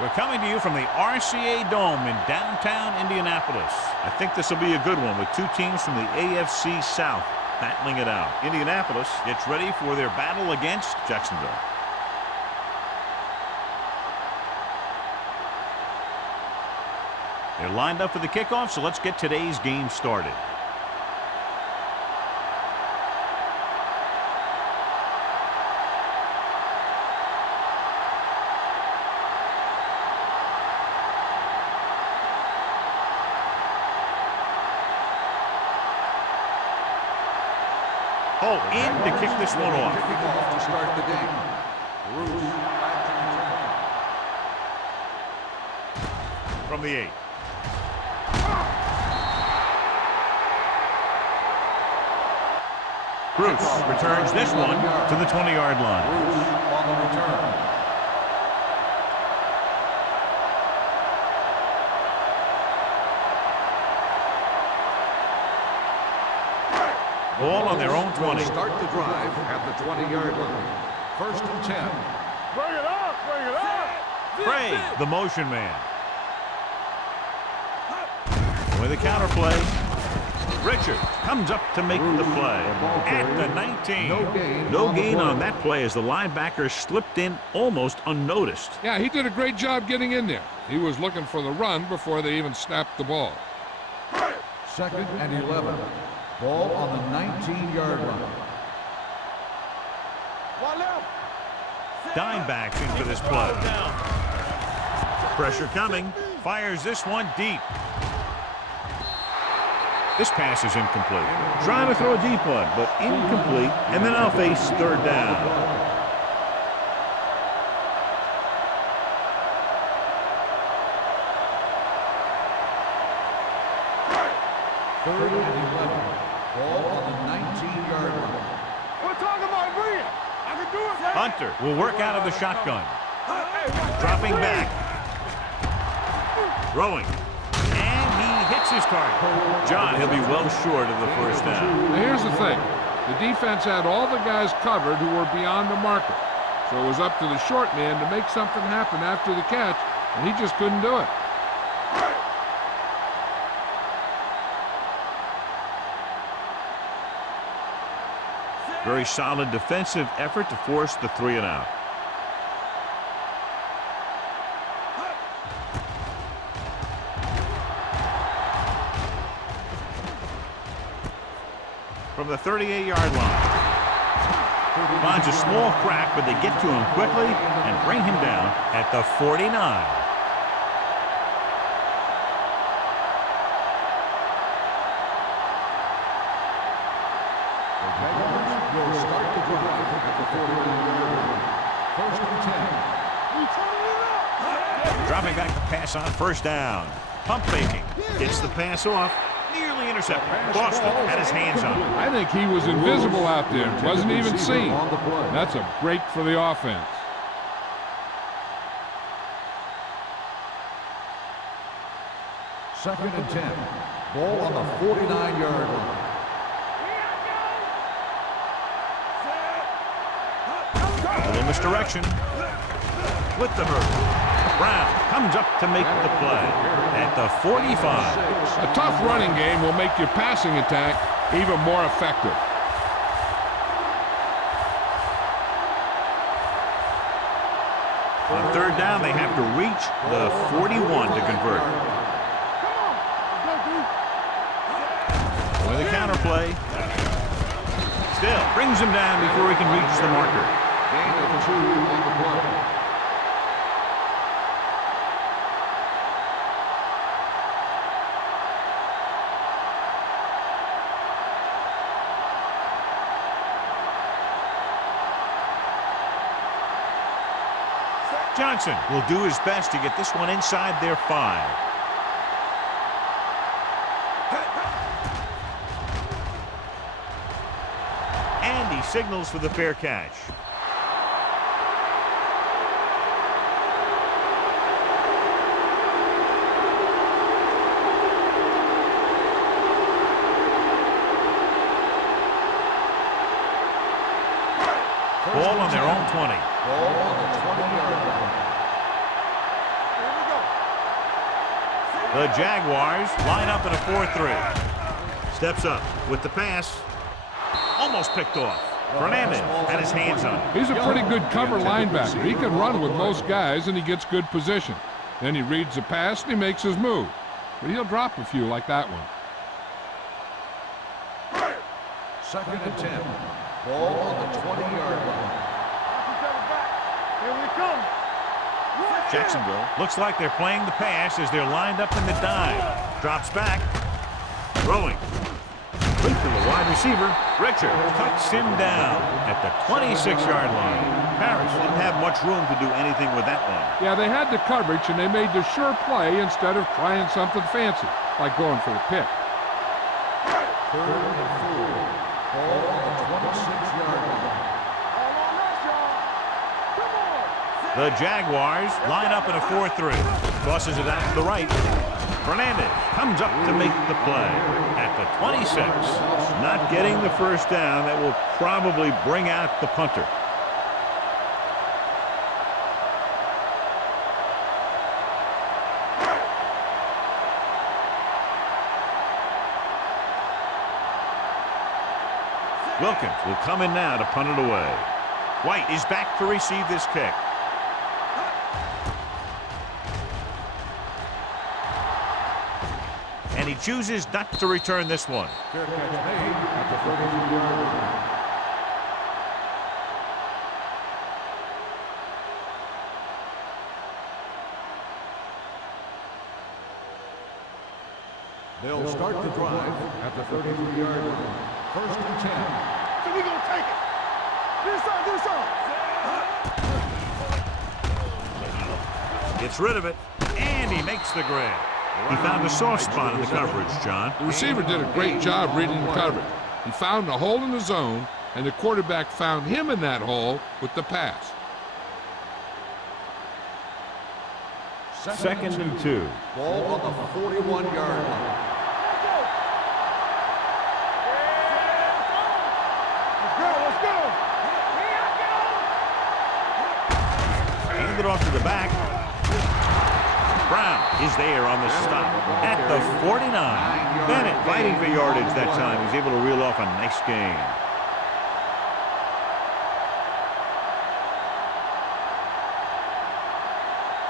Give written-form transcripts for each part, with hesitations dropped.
We're coming to you from the RCA Dome in downtown Indianapolis. I think this will be a good one with two teams from the AFC South battling it out. Indianapolis gets ready for their battle against Jacksonville. They're lined up for the kickoff, so let's get today's game started. Oh, in to kick this one off. Kicking off to start the game. Bruce from the 8. Bruce returns this one to the 20-yard line. Bruce on the return. Ball on their own 20. Start the drive at the 20-yard line. 1st and 10. Bring it up, bring it up. Frey, the motion man. With a counter play. Richard comes up to make the play at the 19. No gain on that play as the linebacker slipped in almost unnoticed. Yeah, he did a great job getting in there. He was looking for the run before they even snapped the ball. 2nd and 11. Ball on the 19-yard line. Dime backs into this play. Pressure coming. Fires this one deep. This pass is incomplete. Trying to throw a deep one, but incomplete. And then I'll face 3rd down. 3rd and 11. Ball on the 19-yard line. We're talking about bring it. I can do it. Hunter will work out of the shotgun. Dropping back. Throwing. And he hits his target. John, he'll be well short of the 1st down. Now here's the thing. The defense had all the guys covered who were beyond the marker. So it was up to the short man to make something happen after the catch, and he just couldn't do it. Very solid defensive effort to force the 3 and out. From the 38-yard line. Finds a small crack, but they get to him quickly and bring him down at the 49. Will start the drive at the 49-yard line. 1st and 10. Dropping back the pass on 1st down. Pump faking. Gets the pass off. Nearly intercepted. Boston had his hands on it. I think he was invisible out there. Wasn't even seen. That's a break for the offense. Second and 10. Ball on the 49-yard line. A little misdirection. With the hurdle. Brown comes up to make the play at the 45. A tough running game will make your passing attack even more effective. On 3rd down, they have to reach the 41 to convert. With a counter play. Still brings him down before he can reach the marker. Gain of 2 on the play. Johnson will do his best to get this one inside their 5. And he signals for the fair catch. Ball on their own 20. Ball on the 20-yard line. The Jaguars line up in a 4-3. Steps up with the pass. Almost picked off. Fernandez had his hands on it. He's a pretty good cover linebacker. He can run with most guys, and he gets good position. Then he reads the pass, and he makes his move. But he'll drop a few like that one. 2nd and 10. Ball on the 20-yard line. Here we come. Jacksonville looks like they're playing the pass as they're lined up in the dive. Drops back. Throwing. Quick to the wide receiver. Richard cuts him down at the 26-yard line. Paris didn't have much room to do anything with that one. Yeah, they had the coverage, and they made the sure play instead of trying something fancy, like going for the pick. 3rd and 4. Ball on the 26-yard line. The Jaguars line up in a 4-3. Tosses it out to the right. Fernandez comes up to make the play at the 26. Not getting the first down. That will probably bring out the punter. Wilkins will come in now to punt it away. White is back to receive this kick. And he chooses not to return this one. Fair catch made at the 33-yard line. They'll start the drive at the 33-yard line. 1st and 10. So we gonna take it. This side. Gets rid of it, and he makes the grab. He found a soft spot in the coverage, John. The receiver did a great job reading the coverage. He found a hole in the zone, and the quarterback found him in that hole with the pass. 2nd and 2. Ball on the 41-yard line. Let's go. Hand it off to the back. Brown is there on the stop at the 49. Bennett fighting for yardage that time. He's able to reel off a nice gain.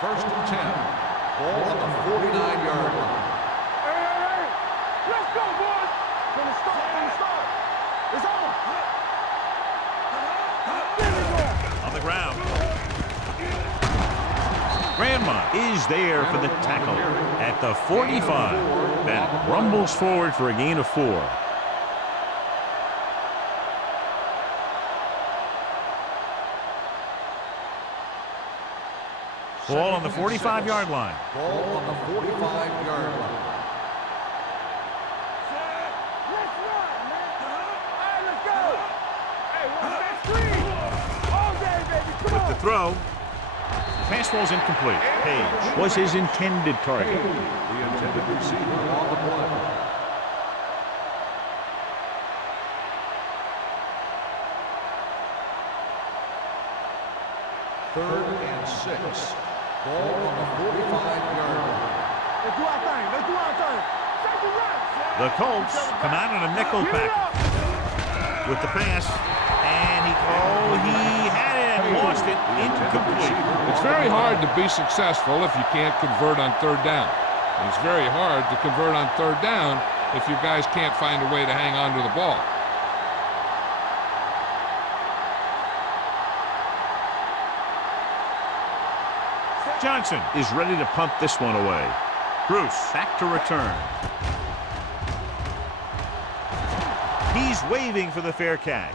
First and 10. Ball on the 49-yard line. Hey. Let's go, boys. From the start. It's on. On the ground. Grandma is there for the tackle at the 45. Bennett rumbles forward for a gain of 4. Ball on the 45-yard line. Ball on the 45-yard line. Let's run, man. Hey, let's go. Hey, what's that screen? All day, baby. Come With on. the throw. Pass ball's incomplete. Page was his intended target. The intended receiver on the play. Third and 6. Ball on the 45-yard line. Let's do our thing. Take it right. The Colts come out in a nickel package with the pass, and he had it and lost it. Incomplete. It's very hard to be successful if you can't convert on 3rd down. And it's very hard to convert on 3rd down if your guys can't find a way to hang on to the ball. Johnson is ready to punt this one away. Bruce back to return. He's waving for the fair catch.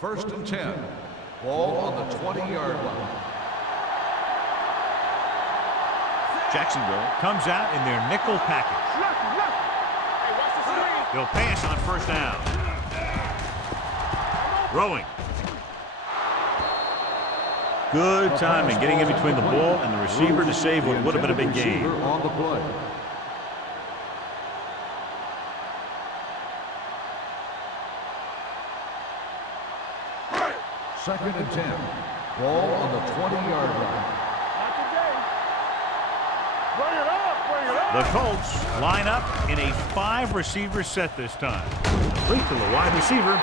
First and 10. Ball on the 20-yard line. Jacksonville comes out in their nickel package. Hey, watch the screen. They'll pass on 1st down. Throwing. Good timing, getting in between the ball and the receiver to save what would have been a big gain. On the play. Second and 10. Ball on the 20-yard line. Not today. Bring it up, bring it up. The Colts line up in a 5-receiver set this time. Complete to the wide receiver.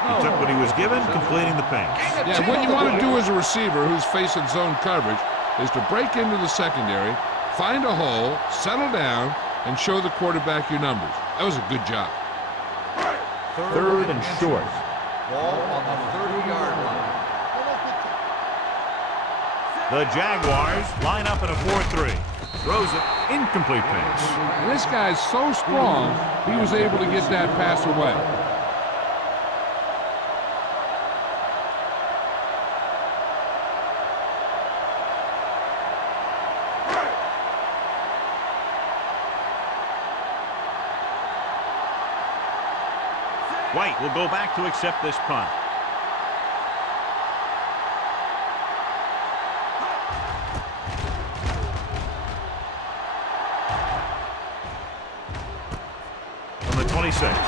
He took what he was given, completing the pass. Yeah, what you want to do as a receiver who's facing zone coverage is to break into the secondary, find a hole, settle down, and show the quarterback your numbers. That was a good job. Third and short. Ball on the 30-yard line. The Jaguars line up in a 4-3. Throws it, incomplete pass. This guy's so strong, he was able to get that pass away. White will go back to accept this punt. From the 26.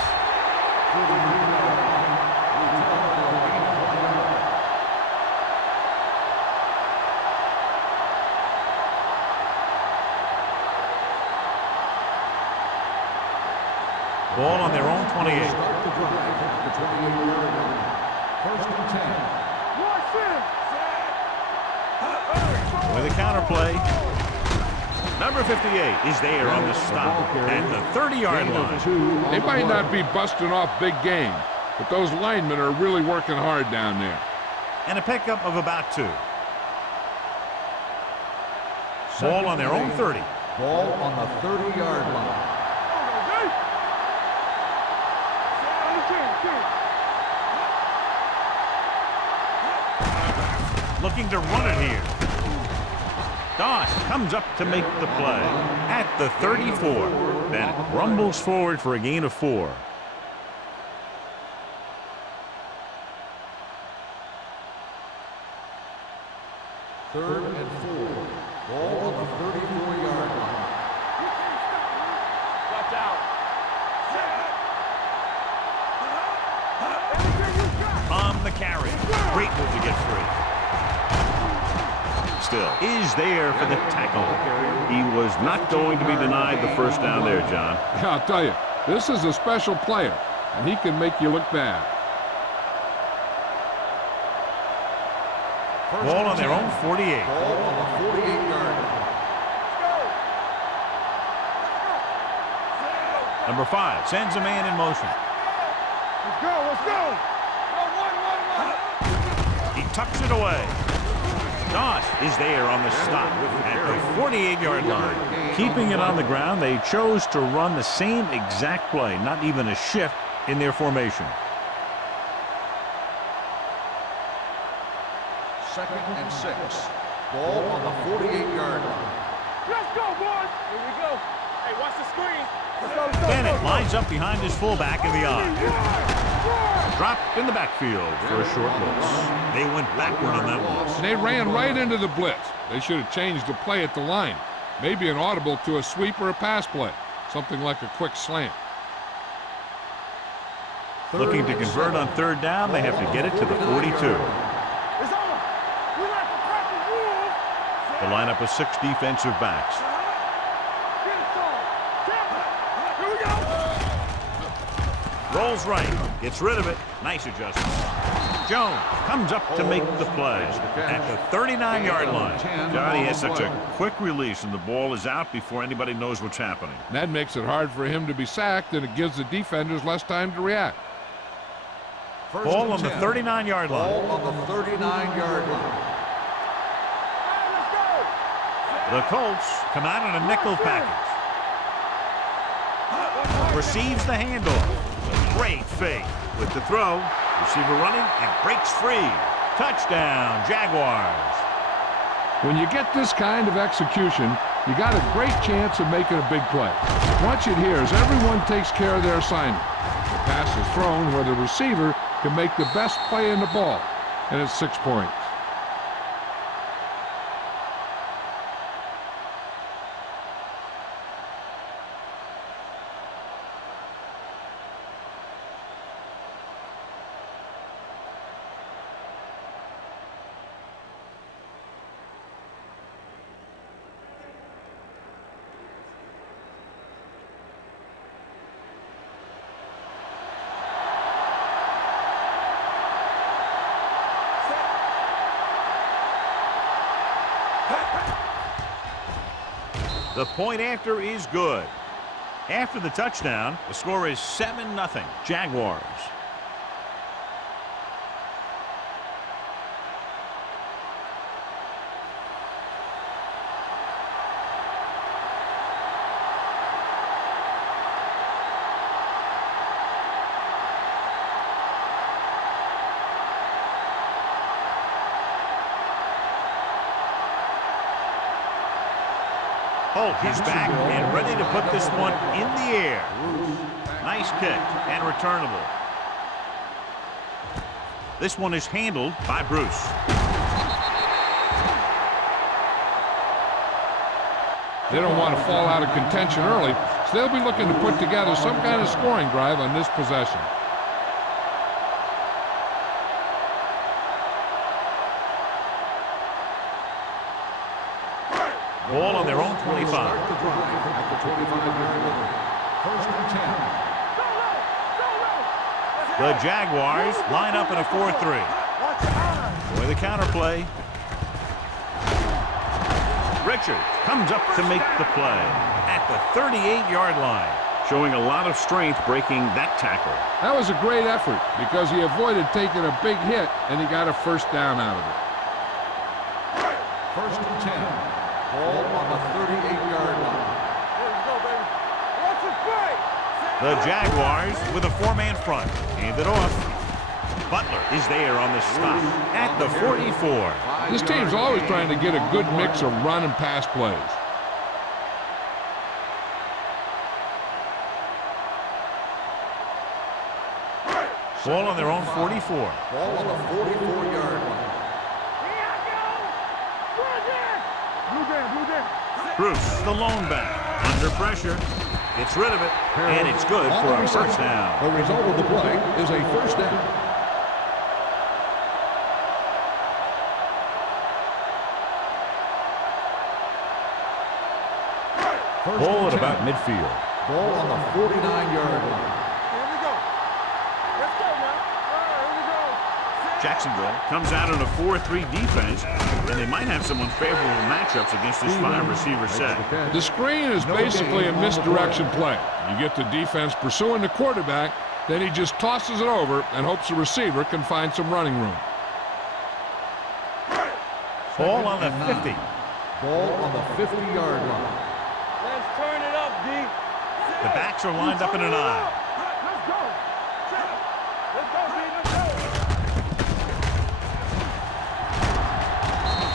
Ball on their own 28. Start the drive at the 28-yard line. First and 10. Watch him. With a counter play. Number 58 is there on the stop at the 30-yard line. They might not be busting off big game, but those linemen are really working hard down there. And a pickup of about 2. Ball on their own 30. Ball on the 30-yard line. Looking to run it here. Doss comes up to make the play at the 34. Bennett rumbles forward for a gain of 4. Third and 4. Ball on the 34-yard line. Watch out. On the carry. Great move to get free. Still is there for the tackle. He was not going to be denied the first down there, John. Yeah, I'll tell you, this is a special player, and he can make you look bad. Ball on their own 48. Ball on the 48-yard line. Number 5 sends a man in motion. Let's go, let's go. One. He tucks it away. Doss is there on the stop at the 48-yard line. Keeping it on the ground, they chose to run the same exact play, not even a shift in their formation. Second and 6. Ball on the 48-yard line. Let's go, boys. Here we go. Hey, watch the screen. Let's go, let's go. Bennett lines up behind his fullback in the eye. Dropped in the backfield for a short blitz. They went backward on that one. They ran right into the blitz. They should have changed the play at the line. Maybe an audible to a sweep or a pass play. Something like a quick slant. Looking to convert on third down, they have to get it to the 42. It's over. We like to crack the rules. The lineup of 6 defensive backs. Get it started. Here we go. Rolls right, gets rid of it. Nice adjustment. Jones comes up to make the play at the 39-yard line. God, he has such a quick release, and the ball is out before anybody knows what's happening. That makes it hard for him to be sacked, and it gives the defenders less time to react. Ball on the 39-yard line. Ball on the 39-yard line. The Colts come out in a nickel package. Receives the handoff. Great fake with the throw. Receiver running and breaks free. Touchdown, Jaguars. When you get this kind of execution, you got a great chance of making a big play. Watch it here as everyone takes care of their assignment. The pass is thrown where the receiver can make the best play in the ball, and it's 6 points. The point after is good. After the touchdown, the score is 7-0 Jaguars. Holt is back and ready to put this one in the air. Nice kick and returnable. This one is handled by Bruce. They don't want to fall out of contention early, so they'll be looking to put together some kind of scoring drive on this possession. Ball on their own 25. The Jaguars line up in a 4-3. With the counter play. Richards comes up to make the play at the 38-yard line. Showing a lot of strength breaking that tackle. That was a great effort because he avoided taking a big hit and he got a first down out of it. 1st and 10. Ball on the 38-yard line. The Jaguars with a 4-man front. Hand it off. Butler is there on the stop at the 44. This team's always trying to get a good mix of run and pass plays. Ball on their own 44. Ball on the 44-yard line. Bruce, the lone back, under pressure, gets rid of it, and it's good for a first down. The result of the play is a first down. Ball at about midfield. Ball on the 49-yard line. Here we go. Let's go now. Here we go. Jacksonville comes out in a 4-3 defense, and they might have some unfavorable matchups against this 5-receiver set. The screen is basically a misdirection play. You get the defense pursuing the quarterback, then he just tosses it over and hopes the receiver can find some running room. Ball on the 50. Ball on the 50-yard line. Let's turn it up, D. The backs are lined up in an eye. Let's go. Let's go, D. Let's go.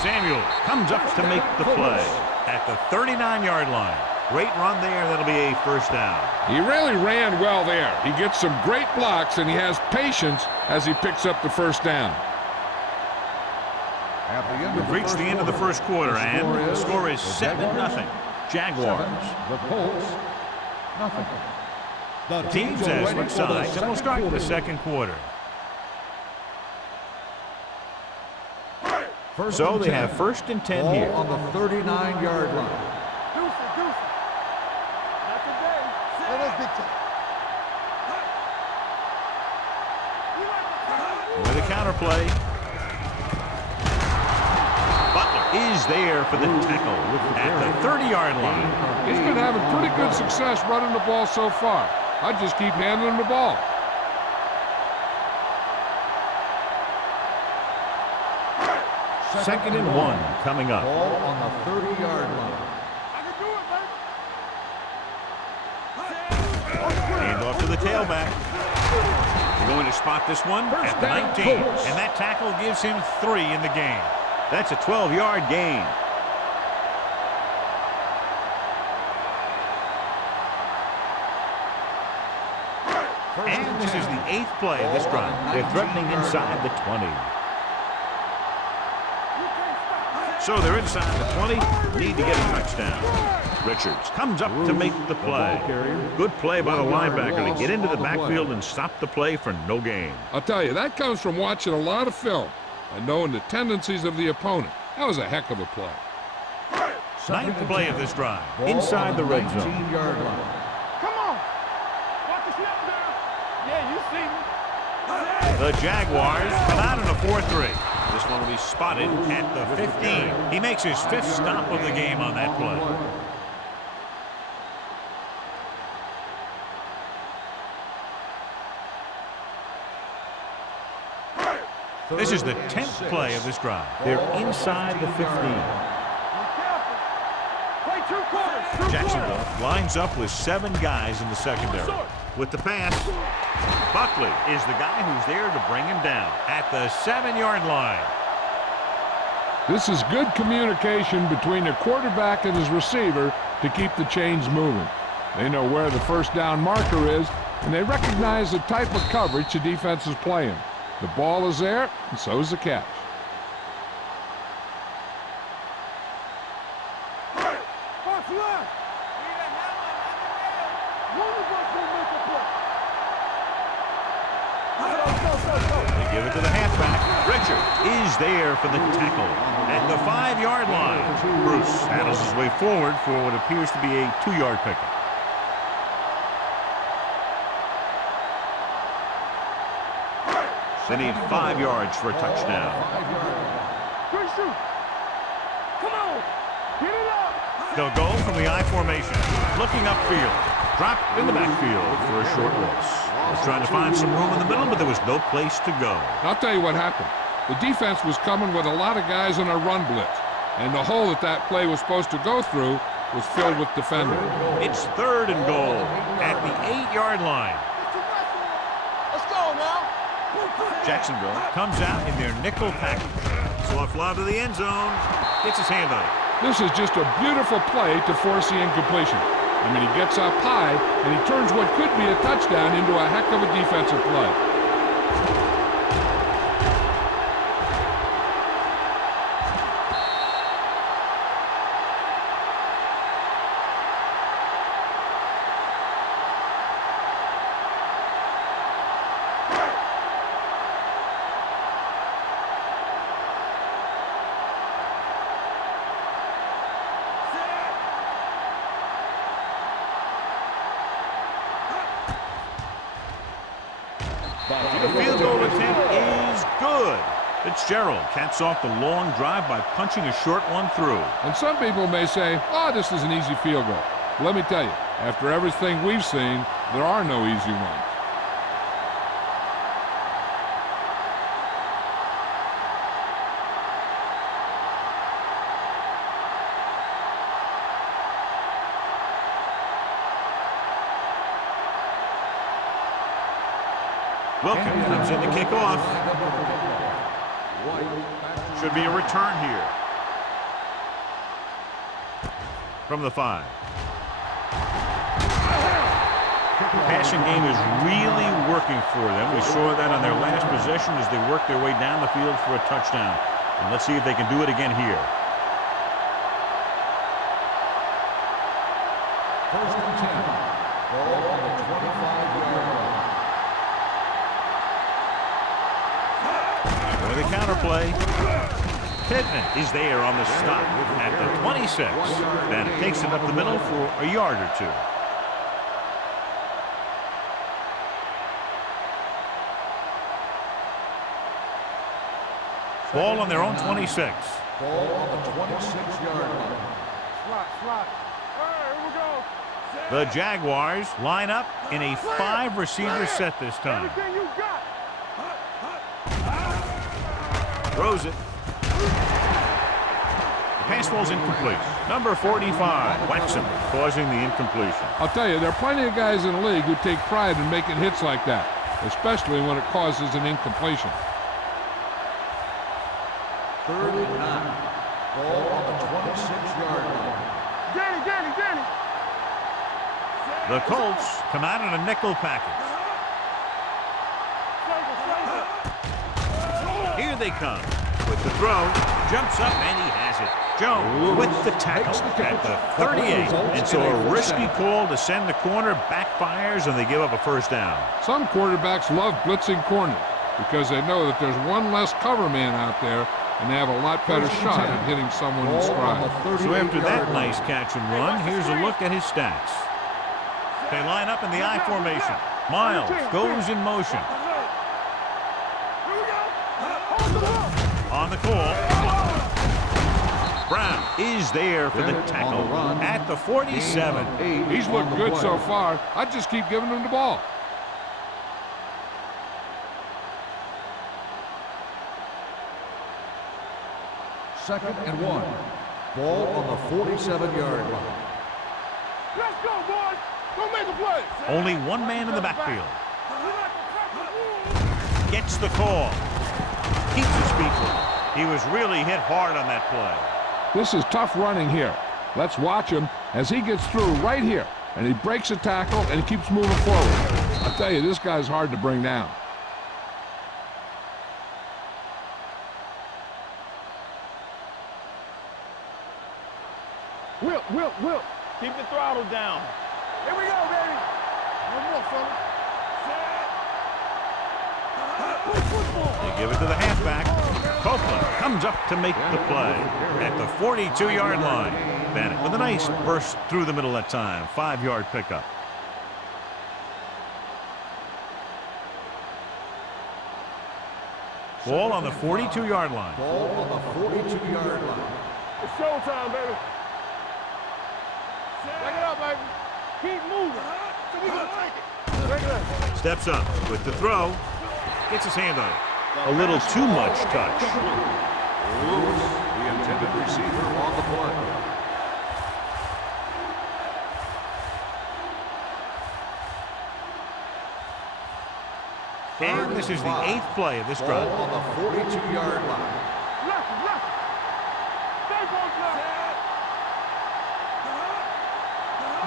Samuel comes up to make the play at the 39-yard line. Great run there. That'll be a first down. He really ran well there. He gets some great blocks, and he has patience as he picks up the first down. We've reached the end of the first quarter, and the score is 7-0 Jaguars. The Colts, nothing. The Teams as switch sides, and we'll start the second quarter. So they have 1st and 10 here. On the 39-yard line. Deuce. Not today. Let us get you. With a counter play. Butler is there for the tackle at the 30-yard line. He's been having pretty good success running the ball so far. I just keep handing him the ball. Second and 1 coming up. Ball on the 30-yard line. I can do it, baby. Hand off to the tailback. They're going to spot this one at the 19. And that tackle gives him 3 in the game. That's a 12-yard gain. And this is the 8th play of this drive. They're threatening inside the 20. So they're inside the 20, need to get a touchdown. Richards comes up to make the play. Good play by the linebacker to get into the backfield and stop the play for no gain. I'll tell you, that comes from watching a lot of film and knowing the tendencies of the opponent. That was a heck of a play. 9th play of this drive, inside the red zone. 19-yard line. Come on. Watch the snap down. Yeah, you see me. The Jaguars come out in a 4-3. This one will be spotted at the 15. He makes his 5th stop of the game on that play. This is the 10th play of this drive. They're inside the 15. Play 2 quarters. Jacksonville lines up with 7 guys in the secondary. With the pass, Buckley is the guy who's there to bring him down at the 7-yard line. This is good communication between the quarterback and his receiver to keep the chains moving. They know where the first down marker is, and they recognize the type of coverage the defense is playing. The ball is there, and so is the catch. They give it to the halfback. Richard is there for the tackle at the 5-yard line. Bruce battles his way forward for what appears to be a 2-yard pickup. They need 5 yards for a touchdown. Good shoot. Come on. Get it up. They'll go from the I formation. Looking upfield. Dropped in the backfield for a short loss. Was trying to find some room in the middle, but there was no place to go. I'll tell you what happened. The defense was coming with a lot of guys in a run blitz, and the hole that play was supposed to go through was filled with defenders. It's 3rd and goal at the 8-yard line. Let's go now. Jacksonville comes out in their nickel package. Soft lob to the end zone. Gets his hand on it. This is just a beautiful play to force the incompletion. I mean, he gets up high, and he turns what could be a touchdown into a heck of a defensive play. The field goal attempt is good. Fitzgerald caps off the long drive by punching a short one through. And some people may say, oh, this is an easy field goal. But let me tell you, after everything we've seen, there are no easy ones. Wilkins comes in to kick off. Should be a return here. From the 5. Passing game is really working for them. We saw that on their last possession as they worked their way down the field for a touchdown. And let's see if they can do it again here. 1st and 10. Ball on the 25-yard line. For the counter play. Pittman is there on the stop at the 26. And it takes it up the middle for a yard or 2. Ball on their own 26. Ball on the 26-yard line. Slot. All right, here we go. The Jaguars line up in a 5-receiver set this time. Everything you got. Throws it. The pass ball's incomplete. Number 45, Wexham, causing the incompletion. I'll tell you, there are plenty of guys in the league who take pride in making hits like that, especially when it causes an incompletion. 3rd and 9. Ball on the 26-yard line. Danny. The Colts come out in a nickel package. Here they come with the throw. Jumps up and he has it. Jones with the tackle at the 38. And so a risky call to send the corner backfires and they give up a 1st down. Some quarterbacks love blitzing corners because they know that there's one less cover man out there and they have a lot better shot at hitting someone in stride. So after that nice catch and run, here's a look at his stats. They line up in the I formation. Miles goes in motion. On Brown is there for the tackle at the 47. He's looked good so far. I'd just keep giving him the ball. Second and 1. Ball on the 47-yard line. Let's go, boys. Go make a play. Only one man in the backfield. Gets the call. Keeps his feet moving. He was really hit hard on that play. This is tough running here. Let's watch him as he gets through right here. And he breaks a tackle and he keeps moving forward. I'll tell you, this guy's hard to bring down. Whip. Keep the throttle down. Here we go, baby. One more, fella. They give it to the halfback. Copeland comes up to make the play at the 42-yard line. Bennett with a nice burst through the middle that time. 5-yard pickup. Ball on the 42-yard line. Ball on the 42-yard line. It's showtime, baby. Back it up, baby. Keep moving. We gonna take it. Break it up. Steps up with the throw. Gets his hand on it. A little too much touch. Lewis, the intended receiver on the play. And this is the 8th play of this drive. Ball on the 42-yard line. Left. Stay close now.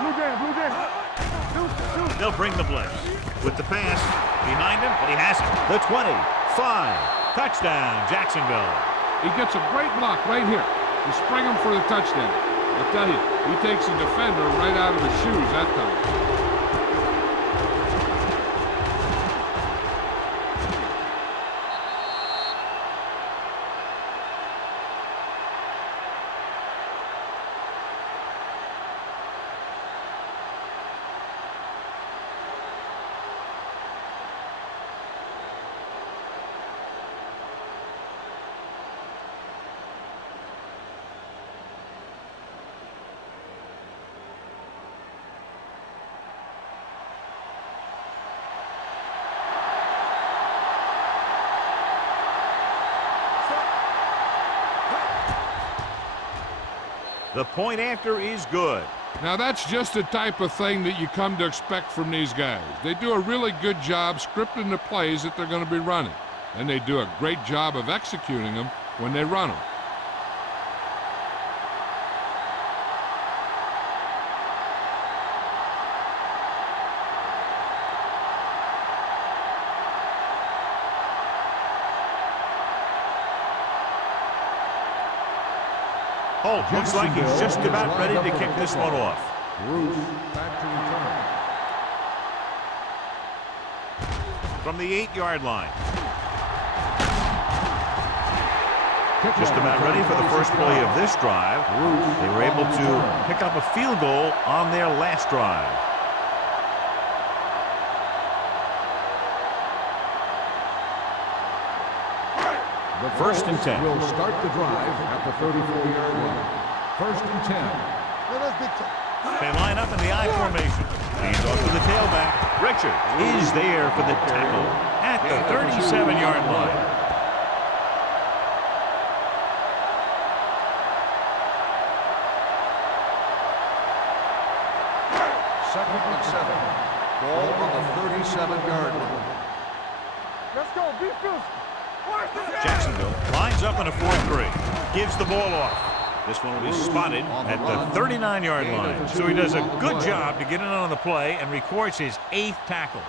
Blue jam. They'll bring the blitz. With the pass behind him, but he has it. The 20, 5, touchdown, Jacksonville. He gets a great block right here to spring him for the touchdown. I'll tell you, he takes the defender right out of his shoes that time. The point after is good. Now that's just the type of thing that you come to expect from these guys. They do a really good job scripting the plays that they're going to be running. And they do a great job of executing them when they run them. Holt looks like he's just about ready to kick this one off. Bruce back to return. From the 8-yard line. Just about ready for the first play of this drive. They were able to pick up a field goal on their last drive. The First and 10. Will start the drive at the 34-yard line. First and 10. They line up in the I formation. Hands off to the tailback. Richard is there for the tackle at the 37-yard line. Second and 7. Ball on the 37-yard line. Let's go. Be physical. Jacksonville lines up in a 4-3. Gives the ball off. This one will be spotted at the 39-yard line. So he does a good job to get in on the play and records his 8th tackle.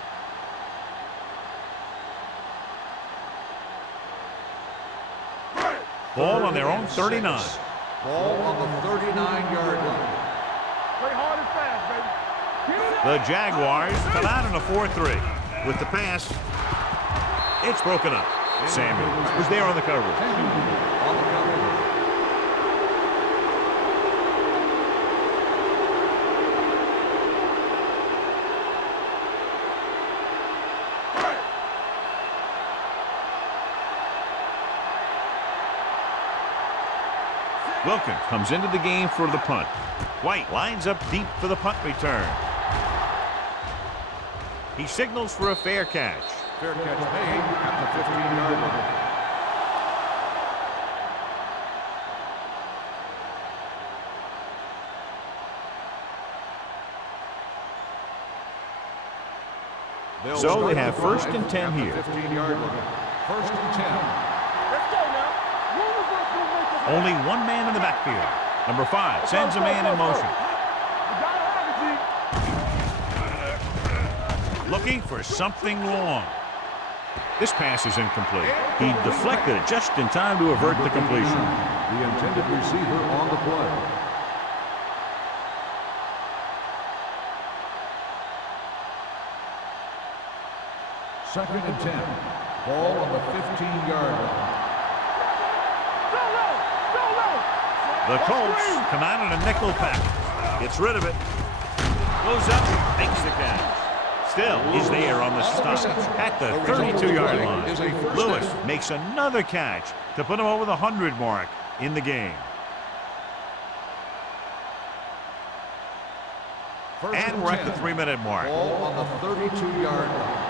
Ball on their own 39. Ball on the 39-yard line. Play hard and fast, baby. The Jaguars come out in a 4-3. With the pass, it's broken up. Samuels was there on the coverage. On the coverage. Wilkins comes into the game for the punt. White lines up deep for the punt return. He signals for a fair catch. Fair catch made at the 15-yard line. So they have first and 10 here. 15-yard line. First and 10. Let's go now. One of us will make it. Only one man in the backfield. Number 5 sends a man in motion. You gotta have it, G. Looking for something long. This pass is incomplete. He deflected it just in time to avert the completion. The intended receiver on the play. Second and 10. Ball on the 15-yard line. Go low. Go low. The Colts come out in a nickel pack. Gets rid of it. Goes up, makes the catch. Still is there on the stop at the 32-yard line. Lewis makes another catch to put him over the 100 mark in the game. And we're at the 3-minute mark. Ball on the 32-yard line.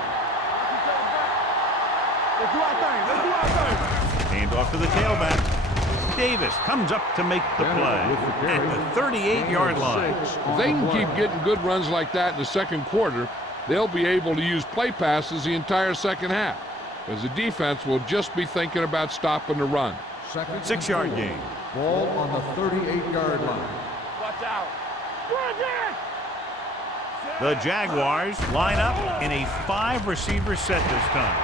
Let's do our thing. Let's do our thing. Hand off to the tailback. Davis comes up to make the play at the 38-yard line. If they can keep getting good runs like that in the second quarter, they'll be able to use play passes the entire second half, because the defense will just be thinking about stopping the run. 6-yard gain. Ball on the 38-yard line. Watch out. Good again. The Jaguars line up in a 5-receiver set this time.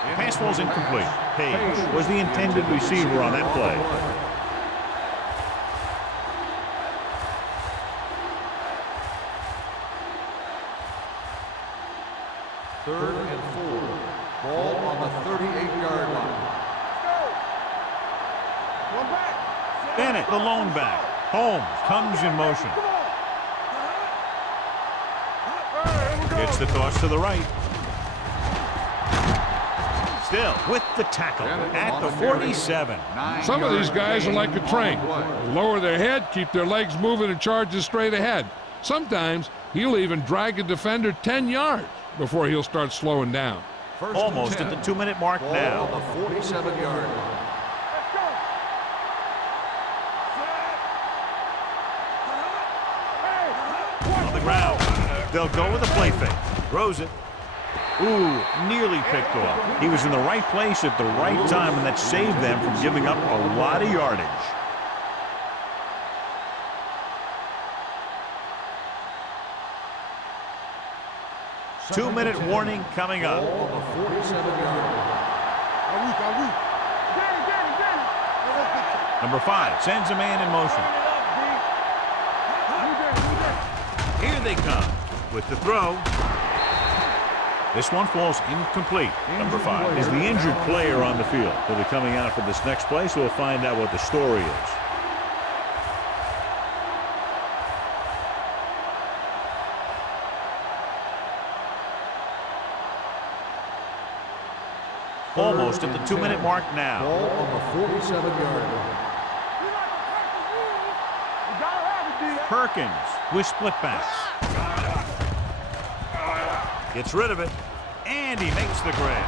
The pass falls incomplete. Page was the intended receiver on that play. Third and 4. Ball on the 38-yard line. One back. Bennett, the lone back. Holmes comes in motion. Gets the toss to the right. Still with the tackle at the 47. Some of these guys are like a train. They lower their head, keep their legs moving, and charges straight ahead. Sometimes he'll even drag a defender 10 yards before he'll start slowing down. Almost at the 2-minute mark now. On the 47-yard line. Let's go. Hey. On the ground. They'll go with a play fake. Throws it. Ooh, nearly picked off. He was in the right place at the right time, and that saved them from giving up a lot of yardage. Two-minute warning coming up. Ball on the 47-yard line. Number 5 sends a man in motion. Here they come with the throw. This one falls incomplete. Number 5 is the injured player on the field. He'll be coming out for this next play, so we'll find out what the story is. Almost at the 2-minute mark now. Ball on the 47-yard line. Perkins with split backs. Gets rid of it, and he makes the grab.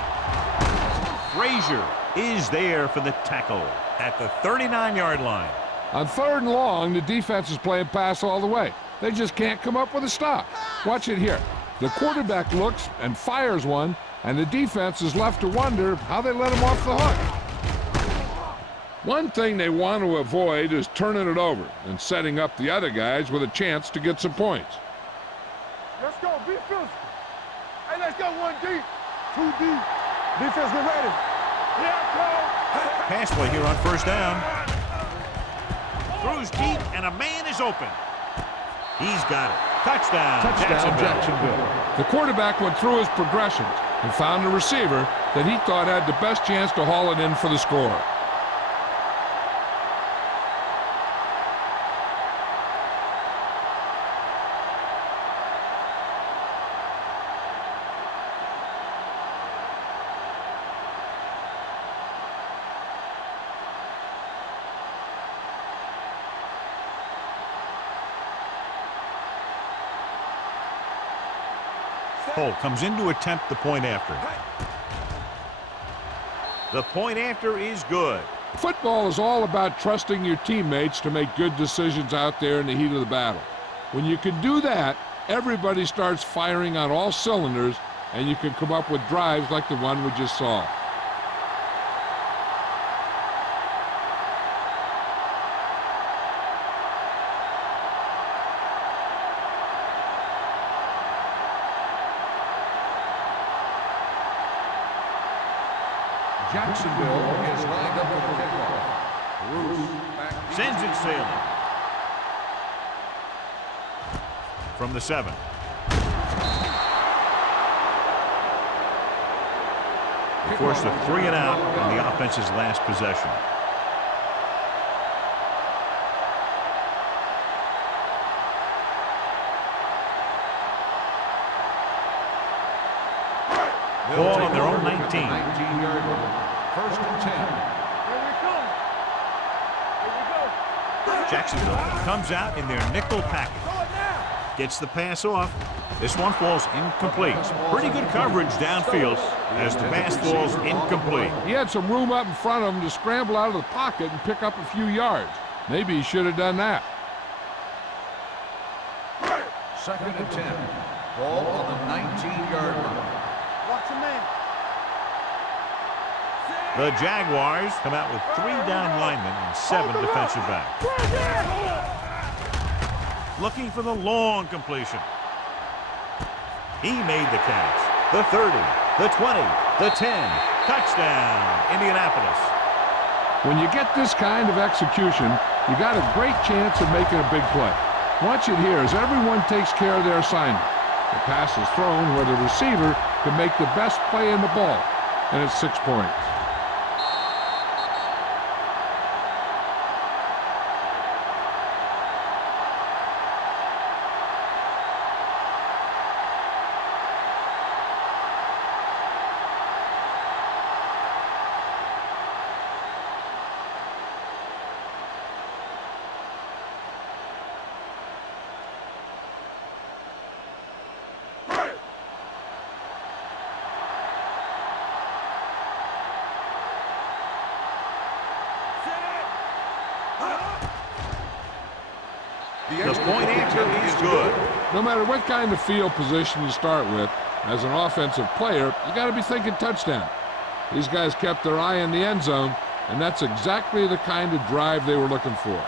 Frazier is there for the tackle at the 39-yard line. On 3rd and long, the defense is playing pass all the way. They just can't come up with a stop. Watch it here. The quarterback looks and fires one, and the defense is left to wonder how they let him off the hook. One thing they want to avoid is turning it over and setting up the other guys with a chance to get some points. Let's go. Be physical. Hey, let's go. 1D. 2D. Defense, get ready. Yeah, Pass play here on 1st down. Throws deep, and a man is open. He's got it. Touchdown, Jacksonville. The quarterback went through his progressions and found a receiver that he thought had the best chance to haul it in for the score. Cole comes in to attempt the point after. The point after is good. Football is all about trusting your teammates to make good decisions out there in the heat of the battle. When you can do that, everybody starts firing on all cylinders, and you can come up with drives like the one we just saw. Jacksonville is lined up with the kickoff. Bruce back Sends it sailing. From the 7. Forced a 3 and out on the offense's last possession. Ball on their own 19. 19-yard line. First and 10. Here we come. Here we go. Jacksonville comes out in their nickel package. Gets the pass off. This one falls incomplete. Pretty good coverage downfield as the pass falls incomplete. He had some room up in front of him to scramble out of the pocket and pick up a few yards. Maybe he should have done that. Second and 10. Ball on the 19-yard line. Watch a man. The Jaguars come out with 3 down linemen and 7 defensive backs. Looking for the long completion. He made the catch. The 30, the 20, the 10. Touchdown, Indianapolis. When you get this kind of execution, you got a great chance of making a big play. Watch it here as everyone takes care of their assignment. The pass is thrown where the receiver can make the best play in the ball, and it's 6 points. The point after is good. No matter what kind of field position you start with, as an offensive player, you got to be thinking touchdown. These guys kept their eye on the end zone, and that's exactly the kind of drive they were looking for.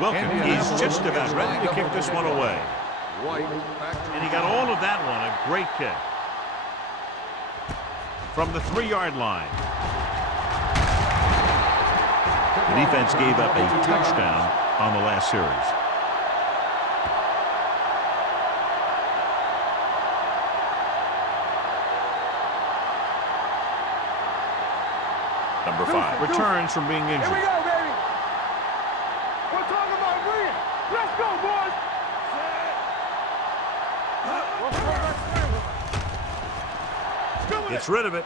Wilkins is just about ready to kick this one away. And he got all of that one, a great kick. From the 3-yard line. The defense gave up a touchdown on the last series. Number 5 returns from being injured. Here we go, baby. We're talking about winning. Let's go, boys. Gets rid of it.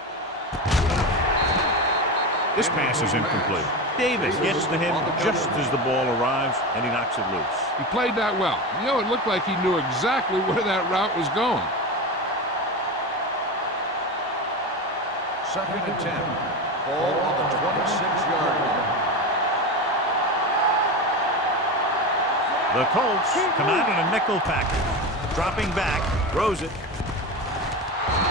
This pass is incomplete. Davis gets to him just as the ball arrives, and he knocks it loose. He played that well. You know, it looked like he knew exactly where that route was going. Second and 10. Ball on the 26-yard line. The Colts come out in a nickel package. Dropping back, throws it.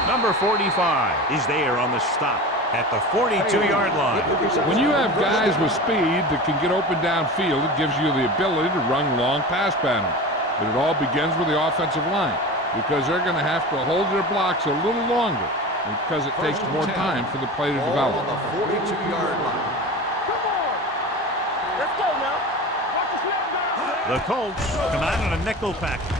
Number 45 is there on the stop at the 42-yard line. When you have guys with speed that can get open downfield, it gives you the ability to run long pass patterns. But it all begins with the offensive line, because they're going to have to hold their blocks a little longer, and because it takes more time for the play to develop. On the 42-yard line. Come on. Let's go now. Watch the snap down. The Colts come out in a nickel package.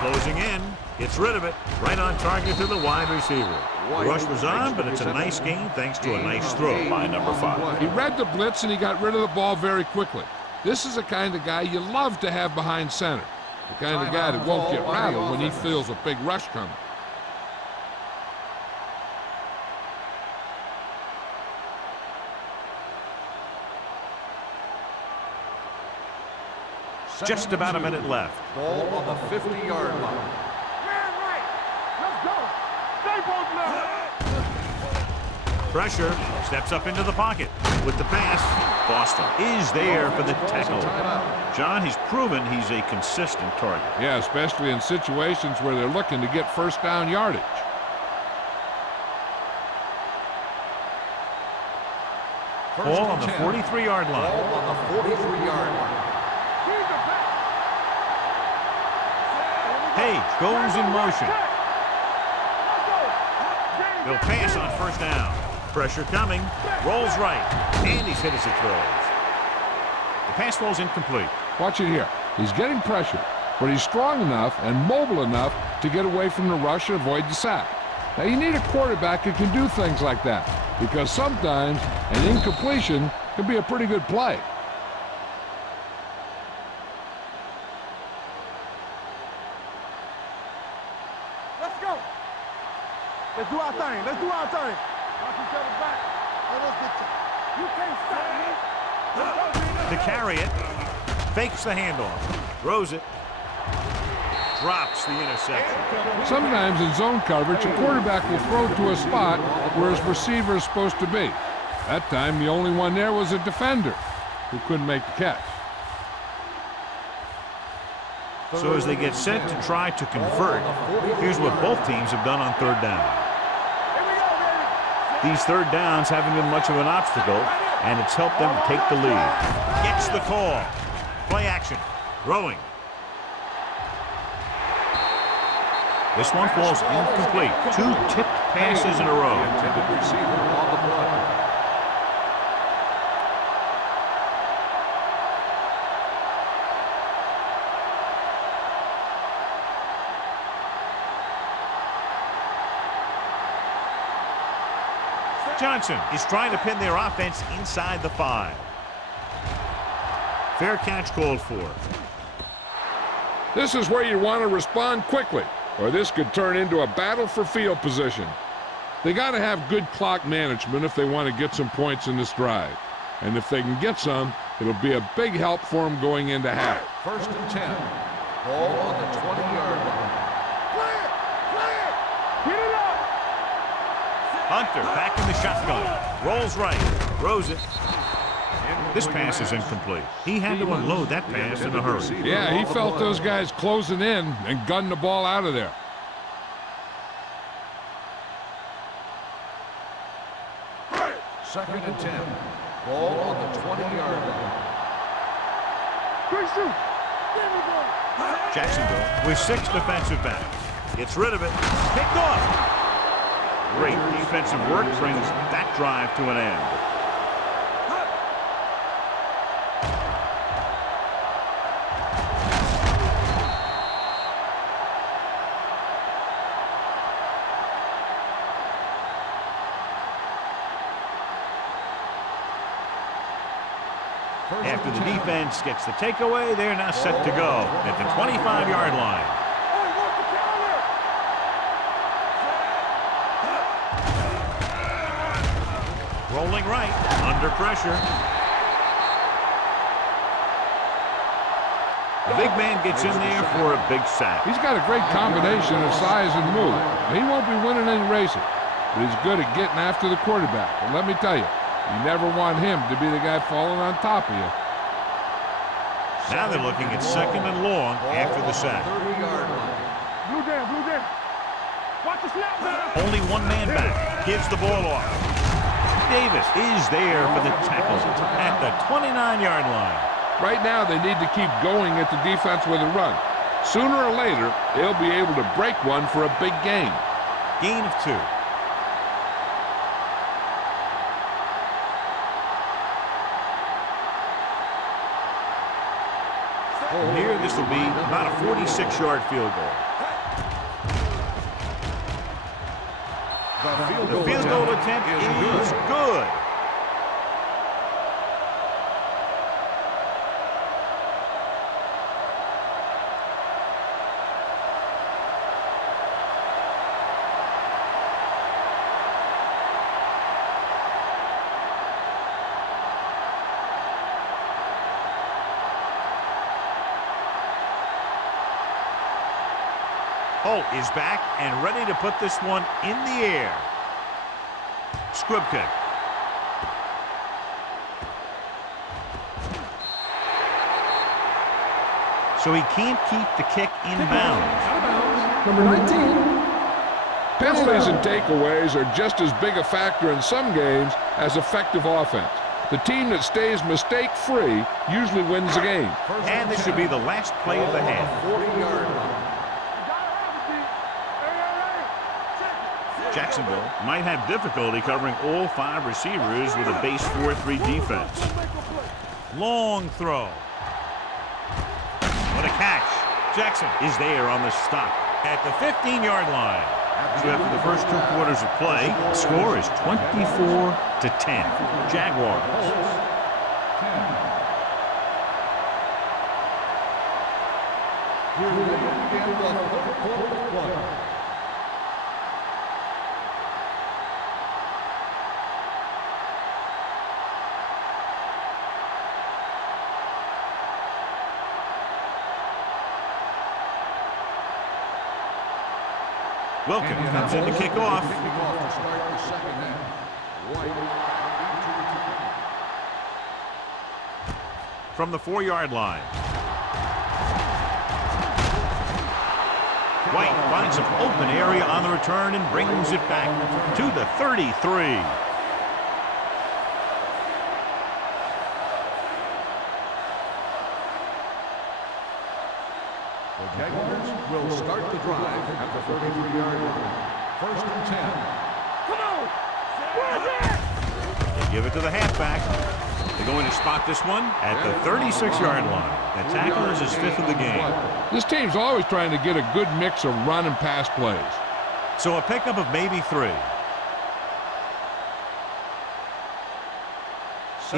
Closing in, gets rid of it, right on target to the wide receiver. The rush was on, but it's a nice gain thanks to a nice throw by number 5. He read the blitz and he got rid of the ball very quickly. This is the kind of guy you love to have behind center. The kind of guy that won't get rattled when he feels a big rush coming. Just about a minute left. Ball on the 50-yard line. Man right. Let's go. Stay both now. Pressure. Steps up into the pocket. With the pass, Boston is there for the tackle. John, he's proven he's a consistent target. Yeah, especially in situations where they're looking to get first down yardage. Ball on the 43-yard line. Ball on the 43-yard line. Page goes in motion. They'll pass on first down. Pressure coming. Rolls right. And he's hit as he throws. The pass falls incomplete. Watch it here. He's getting pressure, but he's strong enough and mobile enough to get away from the rush and avoid the sack. Now, you need a quarterback who can do things like that, because sometimes an incompletion can be a pretty good play. Let's go. Let's do our thing. Let's do our thing. Watch each other back. You can't stop me. To carry it. Fakes the handoff. Throws it. Drops the interception. Sometimes in zone coverage, a quarterback will throw to a spot where his receiver is supposed to be. That time, the only one there was a defender who couldn't make the catch. So as they get set to try to convert, here's what both teams have done on third down. These third downs haven't been much of an obstacle, and it's helped them take the lead. Gets the call. Play action. Throwing. This one falls incomplete. Two tipped passes in a row. Intended receiver on the play. Johnson is trying to pin their offense inside the 5. Fair catch called for. This is where you want to respond quickly, or this could turn into a battle for field position. They got to have good clock management if they want to get some points in this drive. And if they can get some, it'll be a big help for them going into half. 1st and 10. Ball on the 20-yard line. Get it up. Hunter back in the shotgun. Rolls right. Throws it. This pass is incomplete. He had to unload that pass in a hurry. Yeah, he felt those guys closing in and gunned the ball out of there. Second and 10. Ball on the 20-yard line. Quick shoot. Jacksonville with 6 defensive backs. Gets rid of it. Picked off. Great defensive work brings that drive to an end. After the defense gets the takeaway, they're now set to go at the 25-yard line. Rolling right, under pressure. The big man gets in there for a big sack. He's got a great combination of size and move. He won't be winning any races, but he's good at getting after the quarterback. And let me tell you, you never want him to be the guy falling on top of you. Now they're looking at 2nd and long after the sack. 30-yard line. Blue down. Watch the snap down. Only one man back. Gives the ball off. Davis is there for the tackle at the 29-yard line. Right now, they need to keep going at the defense with a run. Sooner or later, they'll be able to break one for a big gain. Gain of 2. From here, this will be about a 46-yard field goal. The field goal attempt is good. Holt is back and ready to put this one in the air. Squib kick. So he can't keep the kick in bounds. Number 19. Penalties and takeaways are just as big a factor in some games as effective offense. The team that stays mistake-free usually wins the game. And this should be the last play of the half. 40-yard line. Jacksonville might have difficulty covering all 5 receivers with a base 4-3 defense. Long throw. What a catch. Jackson is there on the stop at the 15-yard line. So after the first 2 quarters of play, the score is 24-10. Jaguars. Here we begin the third quarter of play. Wilkins comes in to kick off. To start the second half. From the 4-yard line. White finds an open area on the return and brings it back to the 33. The Jaguars will start the drive at the 33-yard line. First and 10. Come on! Where's it? They give it to the halfback. They're going to spot this one at the 36-yard line. The tackle is his 5th of the game. This team's always trying to get a good mix of run and pass plays. So a pickup of maybe 3.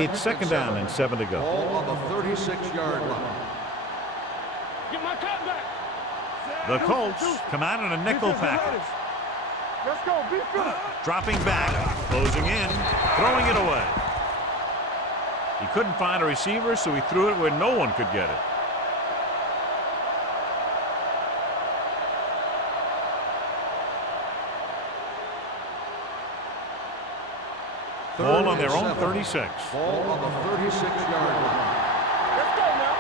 It's second down and 7 to go. Ball on the 36-yard line. Get my cut back! The Colts come out in a nickel package. Let's go, be good. Dropping back, closing in, throwing it away. He couldn't find a receiver, so he threw it where no one could get it. Ball on their own 36. Ball on the 36-yard line. Let's go now.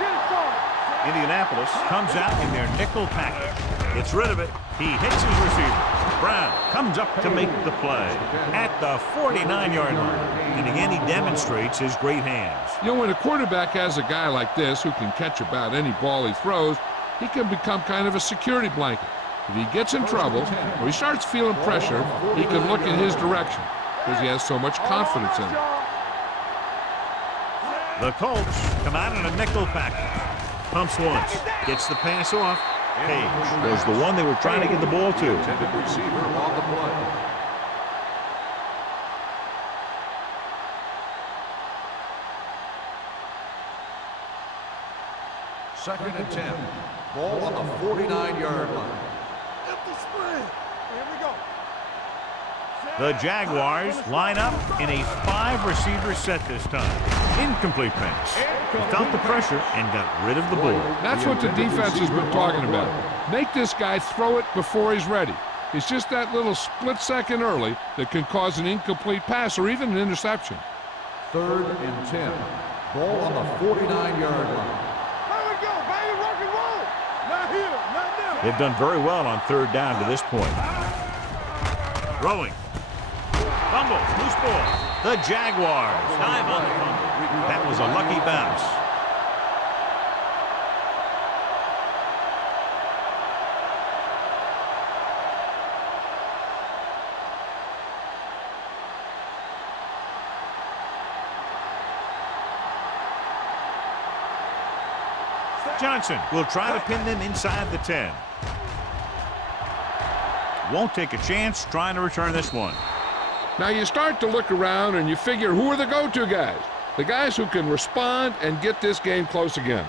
Get it started. Indianapolis comes out in their nickel package. Gets rid of it. He hits his receiver. Brown comes up to make the play at the 49-yard line. And again, he demonstrates his great hands. You know, when a quarterback has a guy like this who can catch about any ball he throws, he can become kind of a security blanket. If he gets in trouble or he starts feeling pressure, he can look in his direction because he has so much confidence in him. The Colts come out in a nickel package. Pumps once. Gets the pass off. Page was the one they were trying to get the ball to. Intended receiver on the play. Second and 10. Ball on the 49-yard line. Empty spread. Here we go. The Jaguars line up in a 5-receiver set this time. Incomplete pass. He felt the pressure and got rid of the ball. That's what the defense has been talking about. Make this guy throw it before he's ready. It's just that little split second early that can cause an incomplete pass or even an interception. Third and 10. Ball on the 49-yard line. There we go, baby. Rock and roll. Not here, not now. They've done very well on 3rd down to this point. Throwing. Fumble. Loose ball. The Jaguars dive on the fumble. That was a lucky bounce. Johnson will try to pin them inside the 10. Won't take a chance trying to return this one. Now you start to look around and you figure, who are the go-to guys? The guys who can respond and get this game close again.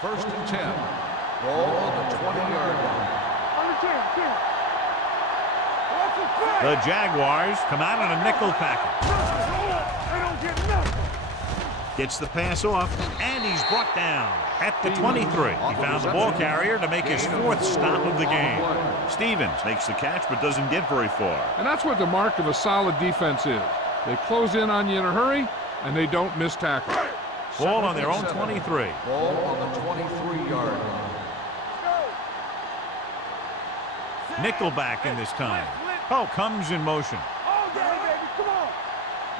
First and 10. Ball on the 20-yard line. On the 10. What's the spread? The Jaguars come out in a nickel package. They don't get nothing. Gets the pass off, and he's brought down at the 23. He found the ball carrier to make his 4th stop of the game. Stevens makes the catch but doesn't get very far. And that's what the mark of a solid defense is. They close in on you in a hurry, and they don't miss tackle. Ball on their own 23. Ball on the 23-yard line. Nickelback in this time. Oh, comes in motion. Oh, yeah, baby, come on.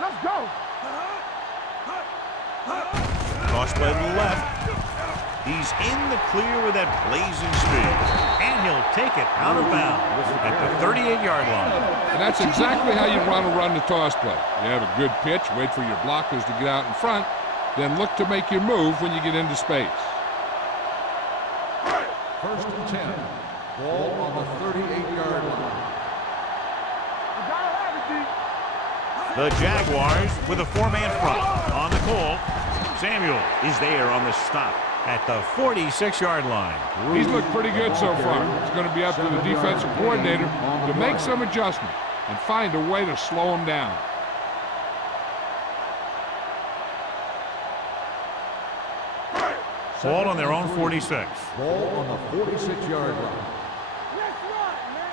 Let's go. Toss play to the left. He's in the clear with that blazing speed. And he'll take it out of bounds at the 38-yard line. And that's exactly how you want to run the toss play. You have a good pitch, wait for your blockers to get out in front, then look to make your move when you get into space. 1st and 10. Ball on the 38-yard line. You gotta have it, D. The Jaguars with a 4-man front. On the call, Samuel is there on the stop at the 46-yard line. He's looked pretty good so far. It's going to be up to the defensive coordinator to make some adjustments and find a way to slow him down. Ball on their own 46. Ball on the 46-yard line. Let's run, man.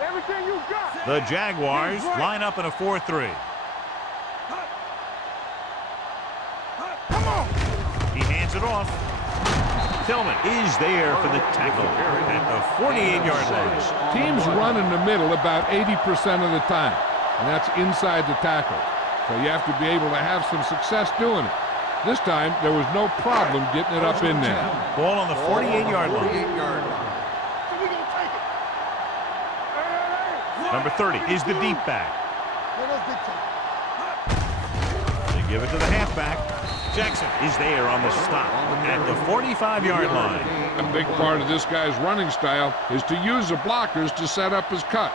Everything you got. The Jaguars line up in a 4-3. Come on. He hands it off. Tillman is there for the tackle at the 48-yard line. Teams run in the middle about 80% of the time, and that's inside the tackle. So you have to be able to have some success doing it. This time, there was no problem getting it up in there. Ball on the 48-yard line. 48-yard line. So we gonna take it. Hey. Number 30 is the deep back. Let us dictate. They give it to the halfback. Jackson is there on the stop at the 45-yard line. A big part of this guy's running style is to use the blockers to set up his cut,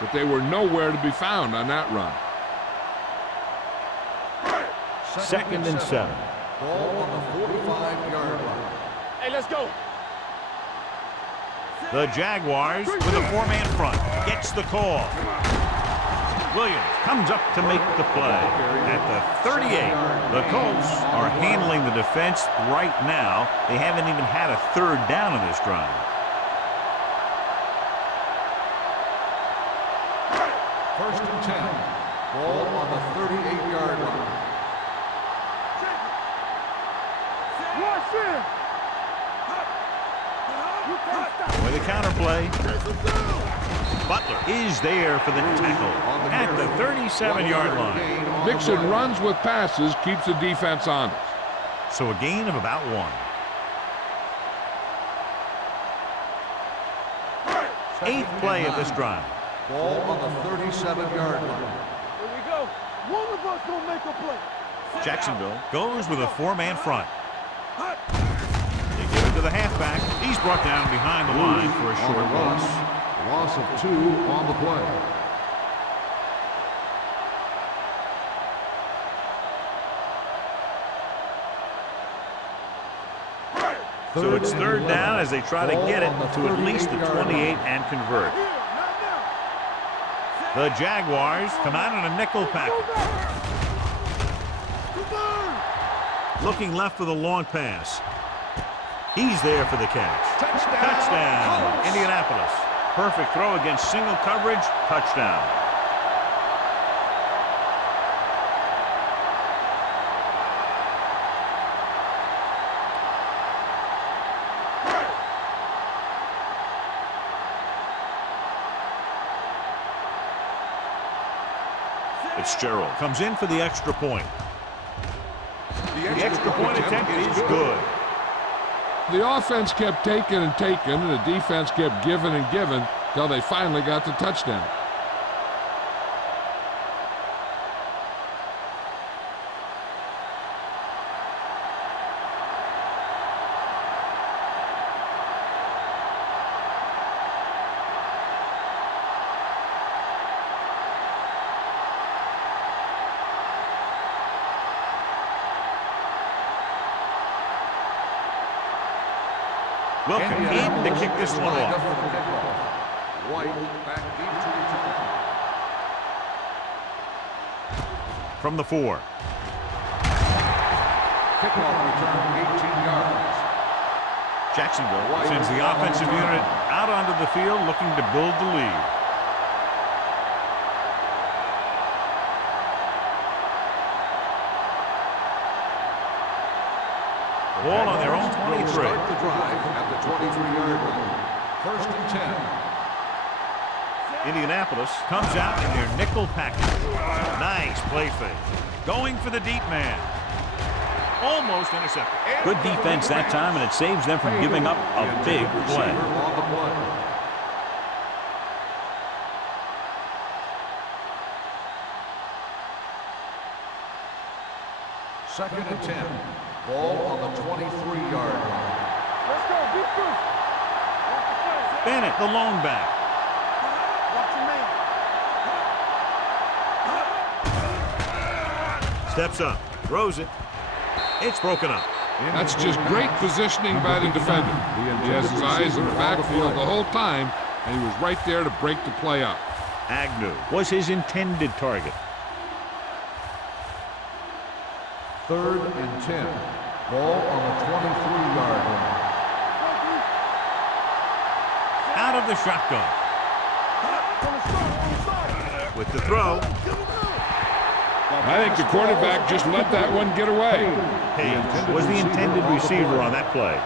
but they were nowhere to be found on that run. 2nd and 7. Ball on the 45-yard line. Hey, let's go. The Jaguars with a 4-man front gets the call. Williams comes up to make the play at the 38. The Colts are handling the defense right now. They haven't even had a 3rd down in this drive. 1st and 10. Ball on the 38-yard line. Watch it. You can't stop. With a counter play, Butler is there for the tackle at the 37-yard line. Mixing runs with passes keeps the defense honest. So a gain of about 1. 8th play of this drive. Ball on the 37-yard line. Here we go. One of us gonna make a play. Jacksonville goes with a 4-man front. They give it to the halfback. He's brought down behind the line for a short loss. Loss of 2 on the play. So it's 3rd down as they try to get it to at least the 28 and convert. The Jaguars come out in a nickel package. Looking left for the long pass. He's there for the catch. Touchdown, Indianapolis. Perfect throw against single coverage. Touchdown. Fitzgerald comes in for the extra point. The extra point attempt is good. The offense kept taking and taking, and the defense kept giving and giving until they finally got the touchdown. Wilkin in to kick this one off. White back deep to return. From the 4. Kickoff return 18 yards. Jacksonville sends the offensive unit out onto the field looking to build the lead. Ball on their own 23. Start the drive at the 23-yard line. 1st and 10. Indianapolis comes out in their nickel package. Nice play fake. Going for the deep man. Almost intercepted. Good defense that time, and it saves them from giving up a big play. On the play. Second and 10. Ball on the 23-yard line. Let's go. Be true. Bennett, the lone back. Watch your man. Steps up. Throws it. It's broken up. That's just great positioning by the defender. He has his eyes in the backfield the whole time, and he was right there to break the play up. Agnew was his intended target. 3rd and 10. Ball on the 23-yard line. Out of the shotgun. With the throw. I think the quarterback just let that one get away. Hayes was the intended receiver on that play.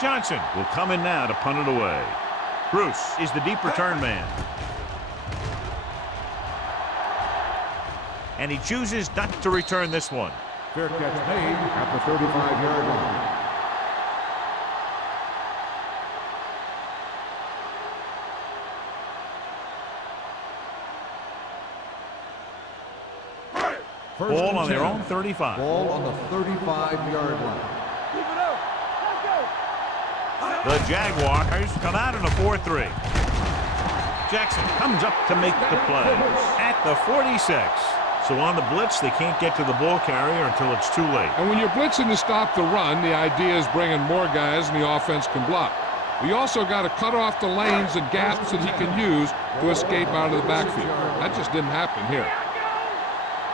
Johnson will come in now to punt it away. Bruce is the deep return man. And he chooses not to return this one. Fair catch made at the 35-yard line. Ball on their own 35. Ball on the 35-yard line. Keep it up. Let's go. The Jaguars come out in a 4-3. Jackson comes up to make the play at the 46. So on the blitz, they can't get to the ball carrier until it's too late. And when you're blitzing to stop the run, the idea is bringing more guys and the offense can block. We also got to cut off the lanes and gaps that he can use to escape out of the backfield. That just didn't happen here.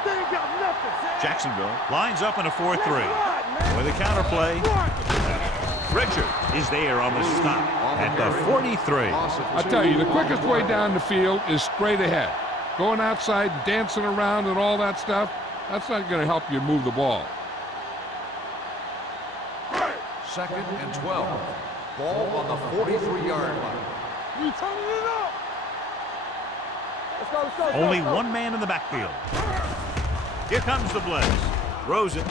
They ain't got nothing. Jacksonville lines up in a 4-3. With a counterplay, Richard is there on the stop at the 43. I tell you, the quickest way down the field is straight ahead. Going outside, dancing around and all that stuff, that's not going to help you move the ball. 2nd and 12. Ball on the 43-yard line. You turning it up. Let's go, let's go, let's go, Only let's go. one man in the backfield. Here comes the blitz. Throws it.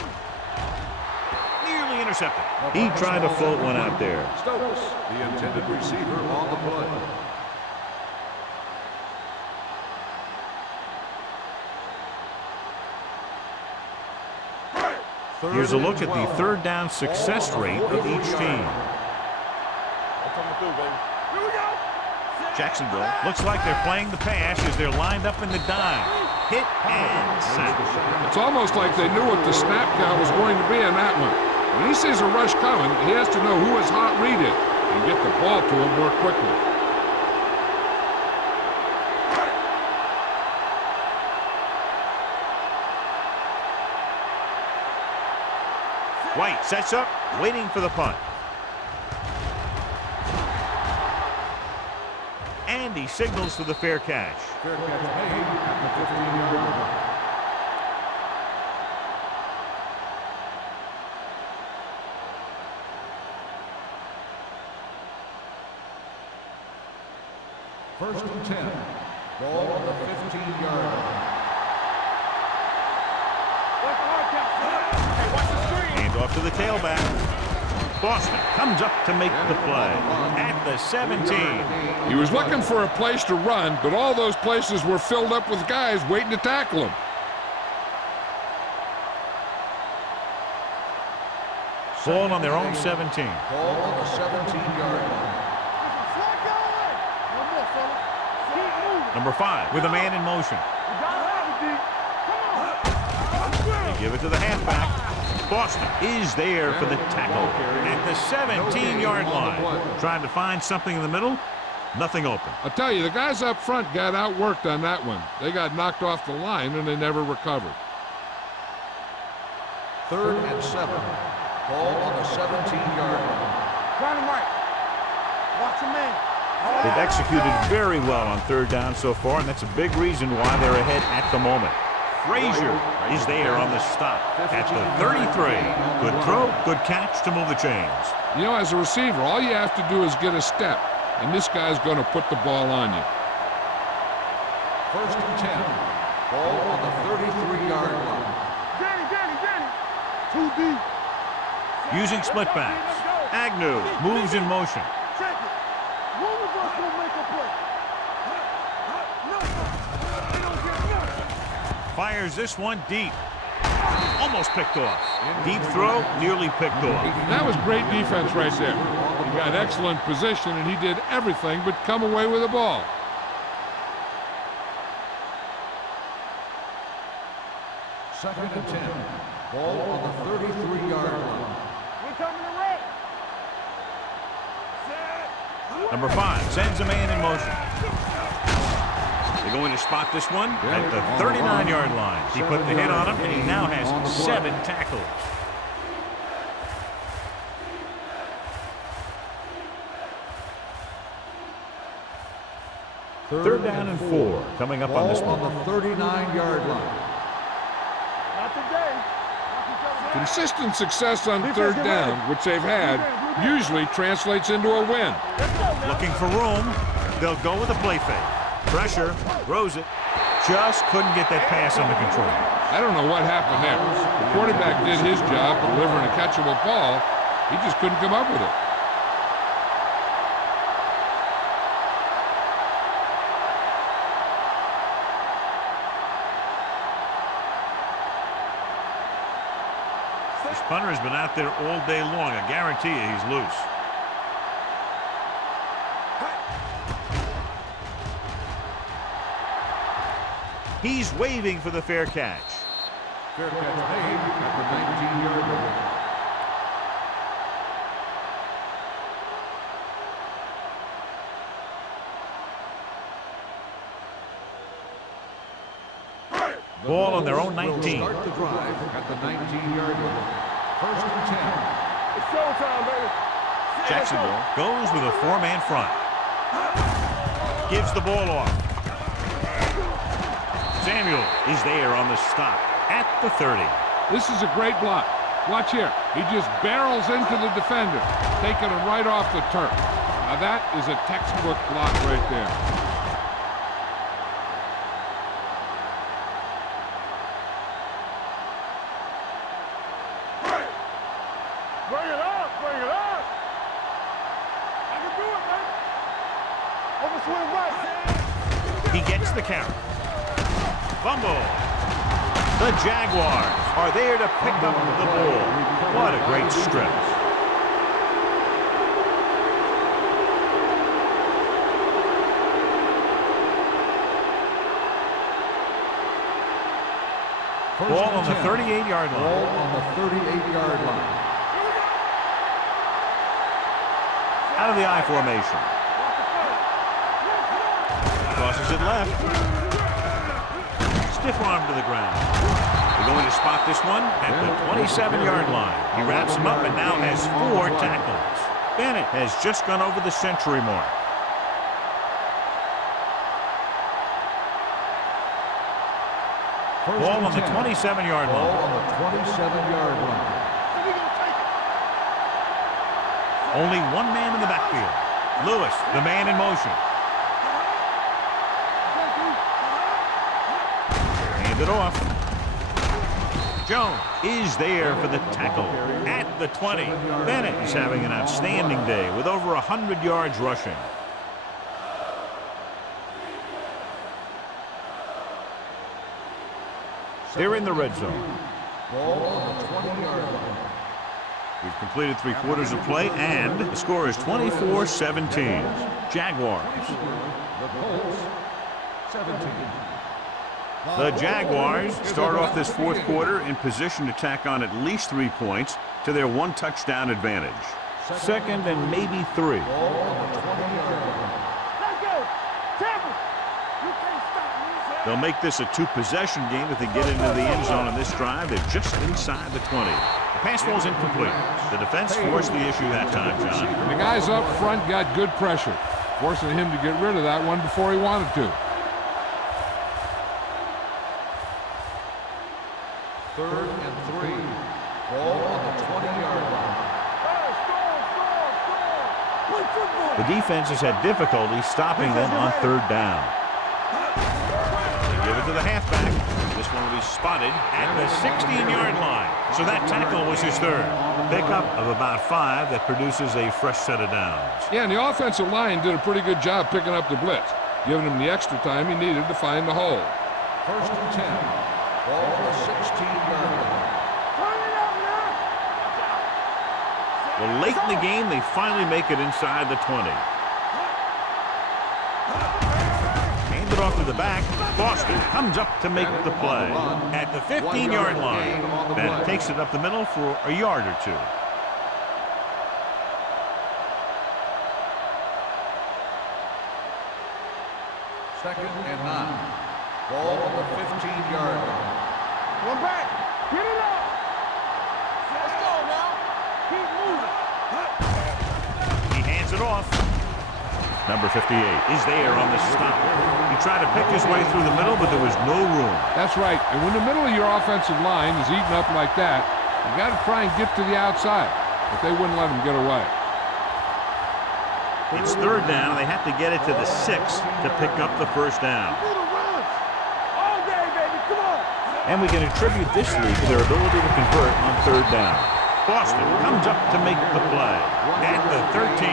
Nearly intercepted. He tried to float one out there. Stokes, the intended receiver on the play. Here's a look at the third down success rate of each team. Jacksonville looks like they're playing the pass as they're lined up in the dime. Hit and sack. It's almost like they knew what the snap count was going to be in that one. When he sees a rush coming, he has to know who his hot read is and get the ball to him more quickly. White sets up, waiting for the punt. And he signals for the fair catch. Fair catch made at the 15-yard line. First and 10. Ball on the 15-yard line. Hand off to the tailback. Boston comes up to make the play at the 17. He was looking for a place to run, but all those places were filled up with guys waiting to tackle him. Ball on their own 17. Ball on the 17-yard line. One more, fella. Keep moving. Number 5 with a man in motion. You gotta have it, D. Come on. They give it to the halfback. Boston is there for the tackle at the 17-yard line. Trying to find something in the middle. Nothing open. I'll tell you, the guys up front got outworked on that one. They got knocked off the line, and they never recovered. 3rd and 7. Ball on the 17-yard line. Dynamite. Watch your man. They've executed very well on 3rd down so far, and that's a big reason why they're ahead at the moment. Frazier is there on the stop at the 33. Good throw, good catch to move the chains. You know, as a receiver, all you have to do is get a step, and this guy's going to put the ball on you. 1st and 10. Ball on the 33-yard line. Danny. 2 deep. Using split backs. Agnew moves in motion. Check it. One of us will make a play. They don't get nothing. Fires this one deep. Almost picked off. Deep throw, nearly picked off. That was great defense right there. He got excellent position, and he did everything but come away with the ball. Second and 10. Ball on the 33-yard line. We're coming to red. Number 5 sends a man in motion. They're going to spot this one at the 39-yard line. He put the hit on him, and he now has 7 tackles. Third down and 4 coming up on this one. On the 39-yard line. Not today. Consistent success on 3rd down, which they've had, usually translates into a win. Looking for room. They'll go with a play fake. Pressure, throws it. Just couldn't get that pass under control. I don't know what happened there. The quarterback did his job delivering a catchable ball. He just couldn't come up with it. This punter has been out there all day long. I guarantee you he's loose. He's waving for the fair catch. Fair catch made at the 19-yard line. Ball on their own 19. Start the drive at the 19-yard line. 1st and 10. It's showtime, baby. Jacksonville goes with a 4-man front. Gives the ball off. Samuel is there on the stop at the 30. This is a great block. Watch here. He just barrels into the defender, taking him right off the turf. Now that is a textbook block right there. Bring it up. I can do it, man. Overswing right. He gets the count. Fumble. The Jaguars are there to pick up the ball. What a great strip. Ball on the 38-yard line. Ball on the 38-yard line. Out of the I formation. Crosses it left. Stiff arm to the ground. They're going to spot this one at the 27-yard line. He wraps him up and now has 4 tackles. Bennett has just gone over the century mark. Ball on the 27-yard line. Ball on the 27-yard line. Only one man in the backfield. Lewis, the man in motion. Hand it off. Jones is there for the tackle at the 20. Bennett is having an outstanding day with over 100 yards rushing. They're in the red zone. Ball on the 20-yard line. We've completed 3/4 of play, and the score is 24-17. Jaguars. The Colts, 17. The Jaguars start off this fourth quarter in position to tack on at least 3 points to their 1 touchdown advantage. Second and maybe 3. Let's go. Tackle. You can't stop me. They'll make this a 2-possession game if they get into the end zone on this drive. They're just inside the 20. The pass ball's incomplete. The defense forced the issue that time, John. The guys up front got good pressure, forcing him to get rid of that one before he wanted to. Third and 3. Ball on the 20-yard line. The defense has had difficulty stopping them on third down. They give it to the halfback. This one will be spotted at the 16-yard line. So that tackle was his third. Pickup of about 5 that produces a fresh set of downs. Yeah, and the offensive line did a pretty good job picking up the blitz, giving him the extra time he needed to find the hole. First and 10. Ball on the 16-yard line. Well, late in the game, they finally make it inside the 20. Hand it off to the back. Boston comes up to make the play at the 15-yard line. Then takes it up the middle for a yard or 2. Second and 9. Ball on the 15-yard line. One back. Get it up. Let's go now. Keep moving. He hands it off. Number 58 is there on the stop. He tried to pick his way through the middle, but there was no room. That's right. And when the middle of your offensive line is eaten up like that, you got to try and get to the outside. But they wouldn't let him get away. It's third down. They have to get it to the 6 to pick up the first down. All day, baby. Come on. And we can attribute this lead to their ability to convert on third down. Boston comes up to make the play at the 13.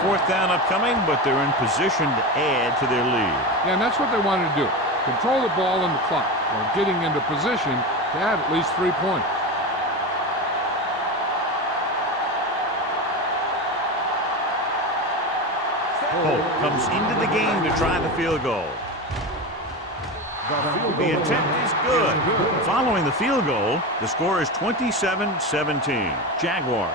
Fourth down upcoming, but they're in position to add to their lead. Yeah, and that's what they wanted to do. Control the ball and the clock while getting into position to add at least 3 points. Holt comes into the game to try the field goal. The attempt is good. Following the field goal, the score is 27-17. Jaguars.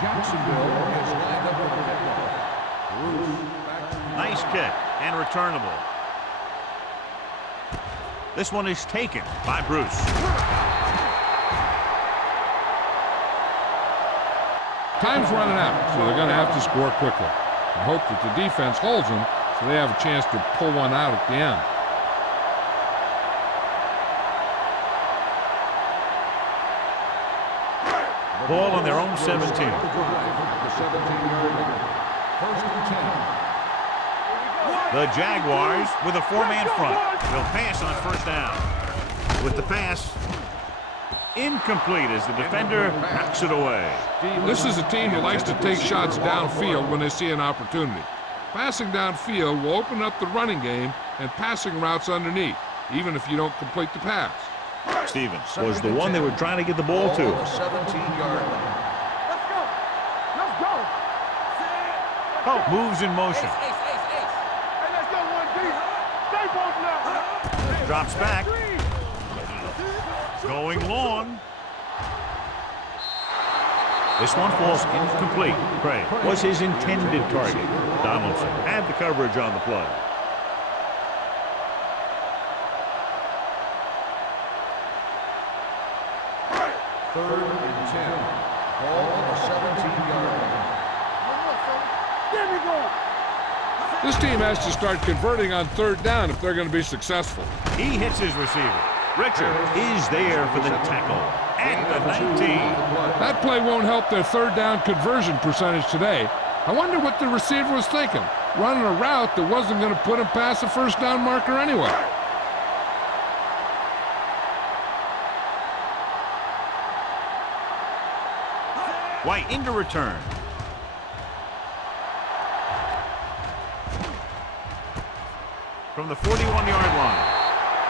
Jacksonville is lined up with the kickoff. Nice kick and returnable. This one is taken by Bruce. Time's running out, so they're going to have to score quickly and hope that the defense holds them so they have a chance to pull one out at the end. Ball on their own 17. First and 10. The Jaguars with a 4-man front. They'll pass on first down. With the pass, incomplete as the defender knocks it away. This is a team that likes to take shots downfield when they see an opportunity. Passing downfield will open up the running game and passing routes underneath, even if you don't complete the pass. Stevens was the one they were trying to get the ball to. 17-yard line. Let's go. Let's go. Hope moves in motion. Hey, let's go, 1D. Stay both now. Drops back. Going long. This one falls incomplete. Craig was his intended target. Donaldson had the coverage on the play. Third and 10. Ball on the 17-yard line. There we go. This team has to start converting on third down if they're going to be successful. He hits his receiver. Richard is there for the tackle at the 19. That play won't help their third down conversion percentage today. I wonder what the receiver was thinking, running a route that wasn't going to put him past the first down marker anyway. White into return. from the 41-yard line.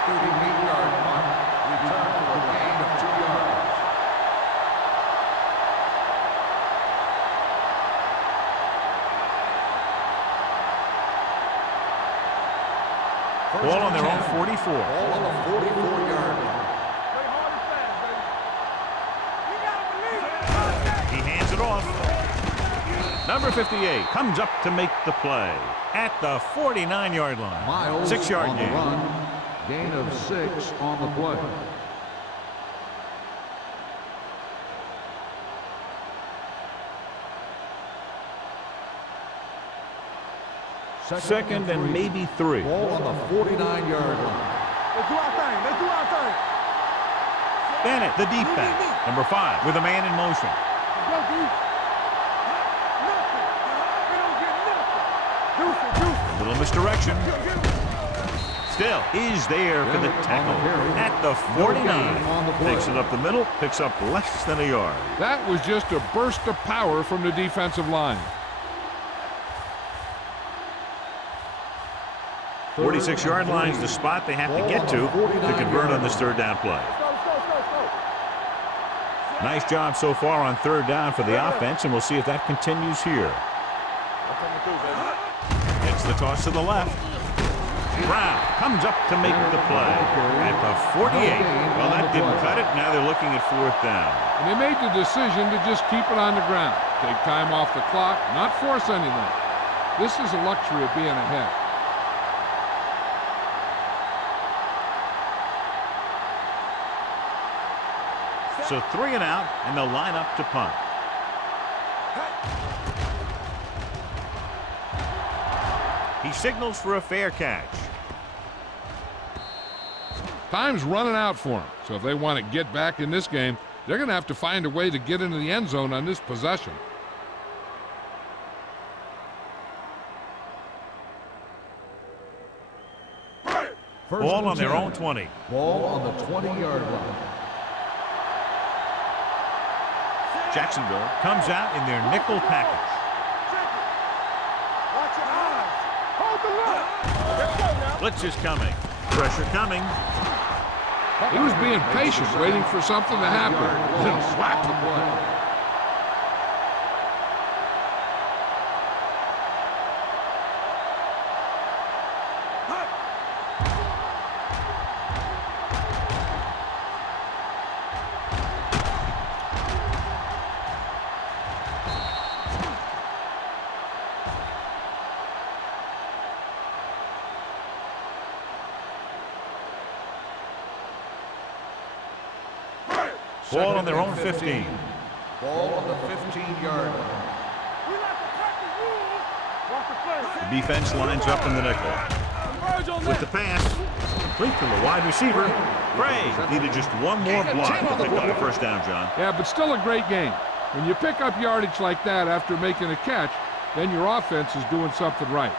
38-yard punt. Return for a gain of 2 yards. Ball on their own 44. Ball on the 44-yard line. Play hard and fast, baby. You gotta believe it. He hands it off. Number 58 comes up to make the play at the 49-yard line. Miles 6-yard on the gain. run. Gain of 6 on the play. Second and maybe 3. Ball on the 49-yard line. Let's do our thing. Let's do our thing. Bennett, the deep back. Number 5 with a man in motion. Let's go, D. Nothing. We don't get nothing. Juice it, juice it. Little misdirection. Still, he's there for the tackle at the 49. Takes it up the middle, picks up less than a yard. That was just a burst of power from the defensive line. 46-yard line's the spot they have to get to convert on this third down play. Let's go, let's go, let's go, let's go. Nice job so far on third down for the offense, and we'll see if that continues here. I'm coming through, baby. It's the toss to the left. Brown comes up to make the play at the 48. Well, that didn't cut it. Now they're looking at fourth down. And they made the decision to just keep it on the ground. Take time off the clock, not force anything. This is a luxury of being ahead. So 3 and out, and they'll line up to punt. He signals for a fair catch. Time's running out for them. So if they want to get back in this game, they're going to have to find a way to get into the end zone on this possession. Ball on their own 20. Ball on the 20-yard line. Jacksonville comes out in their nickel package. Watch your eyes. Hold the line. Let's go now. Blitz is coming. Pressure coming. He was being patient, waiting for something to happen. Then whap! Ball on their own 15. Ball on the 15-yard line. We like to cut the rules. Watch the play. The defense lines up in the nickel. Converge on With the that. pass, complete to the wide receiver. Gray needed just one more block to pick up the first down, John. Yeah, but still a great game. When you pick up yardage like that after making a catch, then your offense is doing something right.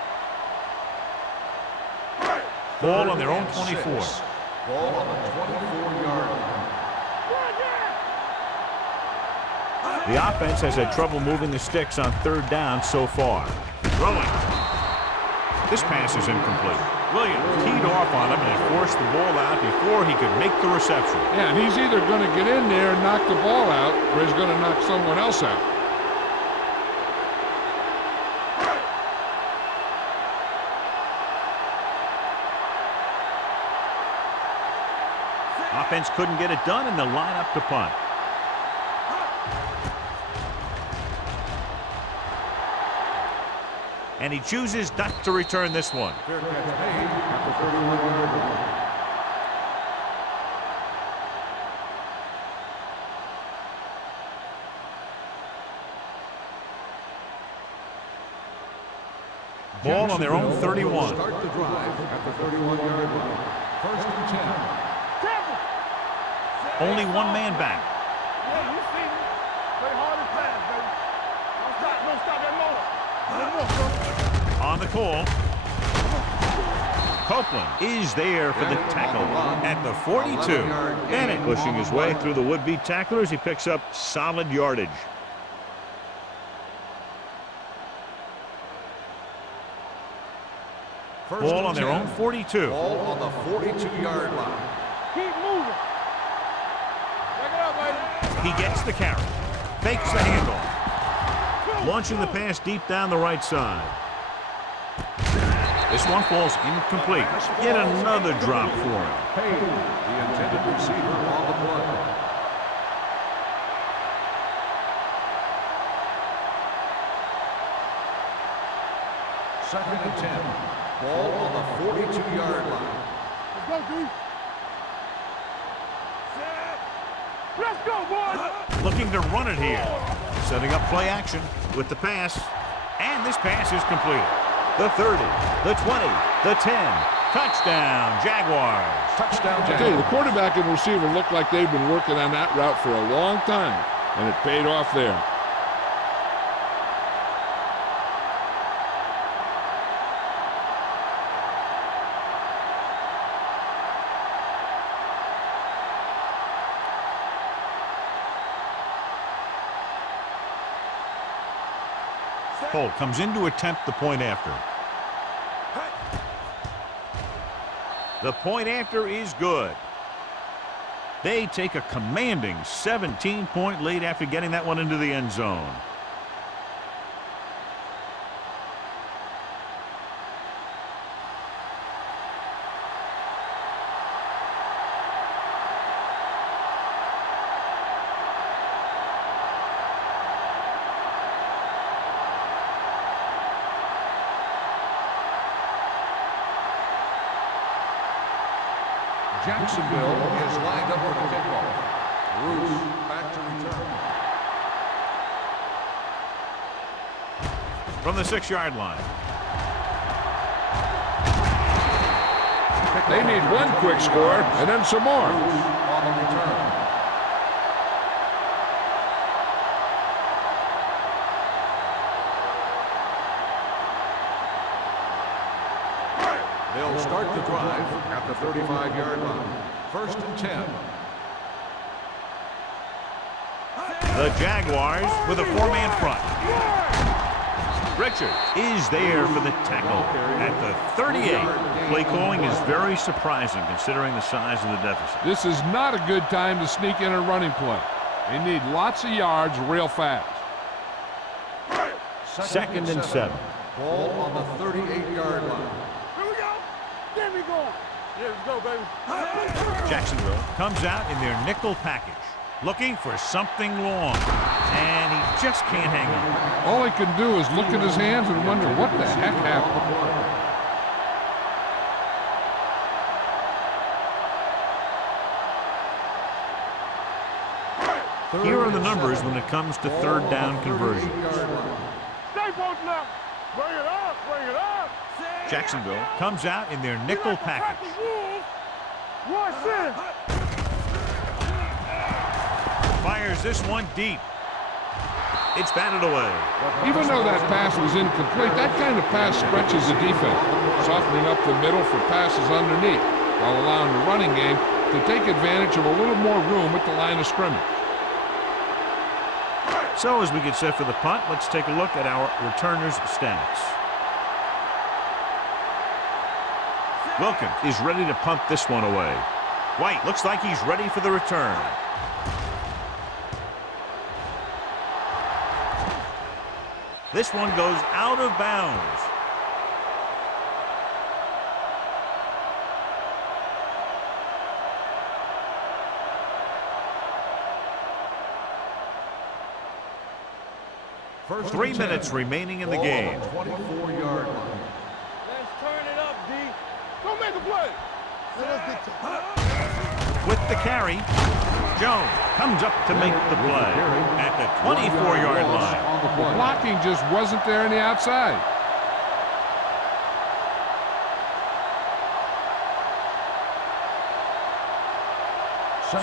Ball on their own 24. Ball on the 24-yard line. The offense has had trouble moving the sticks on third down so far. Throwing. This pass is incomplete. Williams teed off on him and forced the ball out before he could make the reception. Yeah, and he's either going to get in there and knock the ball out, or he's going to knock someone else out. Offense couldn't get it done, and they'll line up to punt. And he chooses not to return this one. Fair catch made at the 31-yard line. Ball on their own 31. Start the drive at the 31-yard line. First and 10. Only one man back. Yeah, you see me. Play hard and fast, baby. Don't stop that motor. On the call. Copeland is there for the tackle at the 42. Bennett pushing his way through the would-be tacklers. He picks up solid yardage. Ball on their own 42. Ball on the 42-yard line. Keep moving. Back it up, lady. He gets the carry. Fakes the handoff. Launching the pass deep down the right side. This one falls incomplete. Yet another drop for him. Payne, the intended receiver on the play. Second and 10. Ball on the 42-yard line. Let's go, D. Let's go, boys. Looking to run it here. Setting up play action with the pass. And this pass is completed. The 30, the 20, the 10. Touchdown, Jaguars. Touchdown, I tell you, the Jaguars. quarterback and receiver look like they've been working on that route for a long time, and it paid off there. Cole comes in to attempt the point after. The point after is good. They take a commanding 17-point lead after getting that one into the end zone. Jacksonville is lined up for the kickoff. Bruce back to return. From the 6-yard line. They need one quick score and then some more. On the return. They'll start the drive at the 35-yard line. First and 10. The Jaguars with a 4-man front. Richard is there for the tackle at the 38. Play calling is very surprising considering the size of the deficit. This is not a good time to sneak in a running play. They need lots of yards real fast. Second and 7. Ball on the 38-yard line. Here we go. There we go. Yeah, let's go, baby. Jacksonville comes out in their nickel package, looking for something long, and he just can't hang on. All he can do is look at his hands and wonder what the heck happened. Here are the numbers when it comes to third down conversions. Stay posted up. Bring it up. Bring it up. Jacksonville comes out in their nickel package. Watch this. Fires this one deep. It's batted away. Even though that pass was incomplete, that kind of pass stretches the defense, softening up the middle for passes underneath, while allowing the running game to take advantage of a little more room at the line of scrimmage. So as we get set for the punt, let's take a look at our returners' stats. Wilkins is ready to punt this one away. White looks like he's ready for the return. This one goes out of bounds. First 3 and 10. minutes remaining in the Ball on game. 24-yard line. Let's turn it up, D. Don't make a play. Let us get to With the carry, Jones comes up to make the play at the 24-yard line. On the The play. blocking just wasn't there on the outside.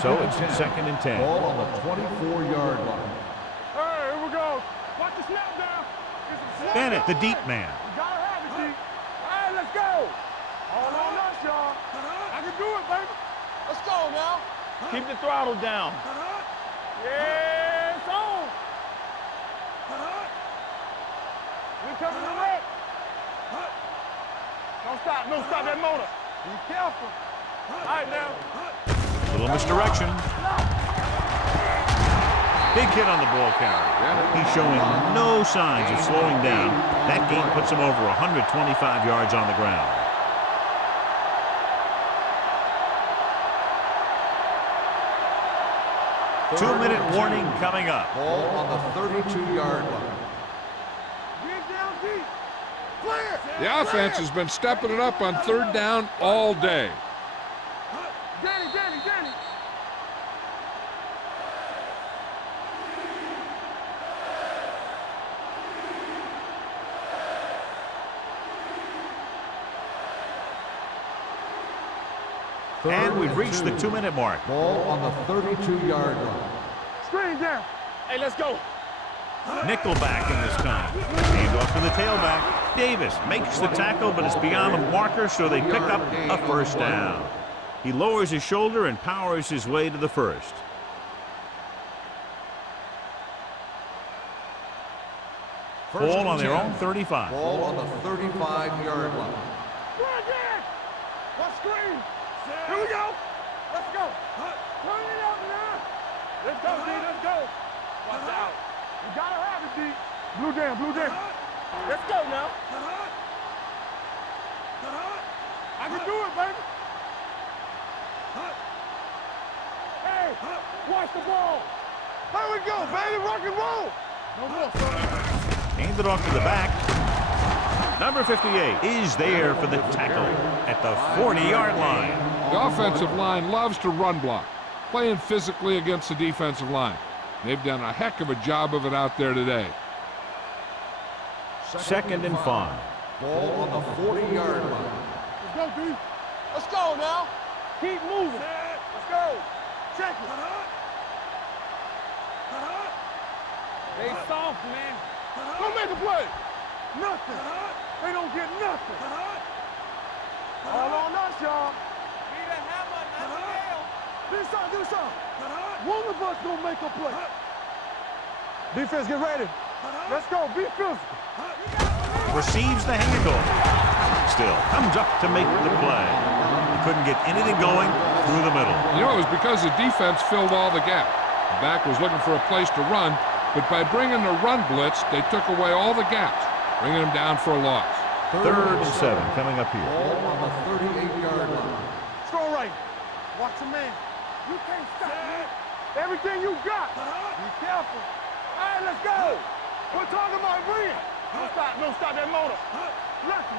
So it's second and 10. Ball on the 24-yard line. Hey, here we go. Watch the snap down. It's a snap Bennett, the down. deep man. You gotta have it, D. All right, let's go. All on us, y'all. I can do it, baby. Let's go now. Keep the throttle down. Yeah, it's on. We coming to wreck. Come Don't stop. No, stop that motor. Be careful. All right, now. Little misdirection. Big hit on the ball carrier. He's showing no signs of slowing down. That gain puts him over 125 yards on the ground. Two-minute warning coming up. Ball on the 32-yard line. Get down deep. Clear. The offense has been stepping it up on third down all day. Danny. And we've reached the 2-minute mark. Ball on the 32-yard line. Screen down. Hey, let's go. Nickelback in this time. Hand off to the tailback. Davis makes the tackle, but it's beyond the marker, so they pick up a first down. He lowers his shoulder and powers his way to the first. Ball on their own 35. Ball on the 35-yard line. What screen? Here we go. Let's go. Turn it up now. Let's go, D. Let's go. Watch out. You gotta have it, D. Blue down. Let's go now. I can do it, baby. Hey, watch the ball. There we go, baby. Rock and roll. No more, son. Hand it off to the back. Number 58 is there for the tackle at the 40-yard line. The offensive line loves to run block, playing physically against the defensive line. They've done a heck of a job of it out there today. Second and 5. Ball on the 40-yard line. Let's go, D. Let's go now. Keep moving. Let's go. Check it. They soft, man. Don't make a play. Nothing. They don't get nothing. All on us, y'all. Need a hammer, not a nail. Do something. One of us gonna make a play. Defense, get ready. Let's go. Be physical. Receives the handoff. Still comes up to make the play. He couldn't get anything going through the middle. You know, it was because the defense filled all the gap. The back was looking for a place to run, but by bringing the run blitz, they took away all the gaps, bringing them down for a loss. Third and 7 coming up here. Ball on the 38-yard line. Throw right. Watch the man. You can't stop, man. Everything you got. Be careful. All right, let's go. We're talking about win. Don't stop that motor. Lucky.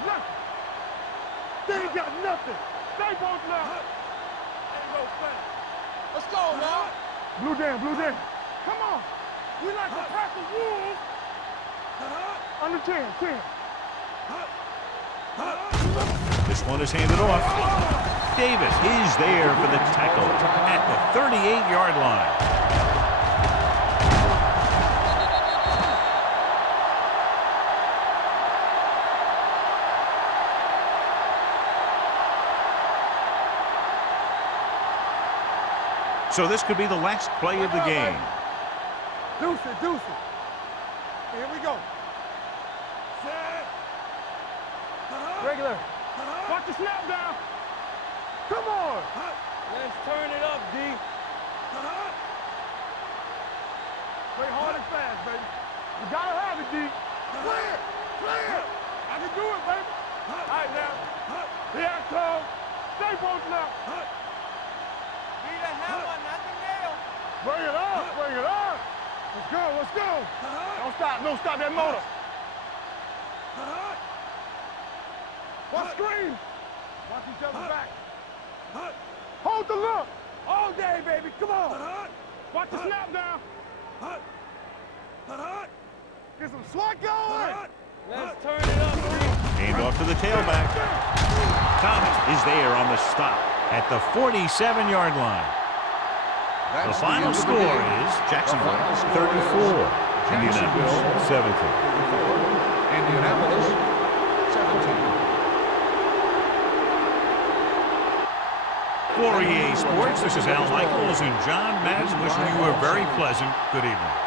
They ain't got nothing. They both left. Ain't no thing. Let's go now. Blue down. Come on. We like to pack the wolves. Under 10. This one is handed off. Davis is there for the tackle at the 38-yard line. So this could be the last play of the game. Deuce it. Here we go. Regular. Watch the snap down. Come on. Let's turn it up, D. Play hard and fast, baby. You gotta have it, D. Clear. I can do it, baby. All right, now. Here I come. Stay both now. Need a hammer, not the nail. Bring it up. Let's go. Don't stop that motor. What screen? Watch each other back. Hold the look. All day, baby. Come on. Watch the snap down. Get some SWAT going. Let's turn it up, Hand off to the tailback. Thomas is there on the stop at the 47-yard line. The final score is Jacksonville 34, Indianapolis 17. Indianapolis 17. For EA Sports, this is Al Michaels and John Madden wishing you a very pleasant good evening.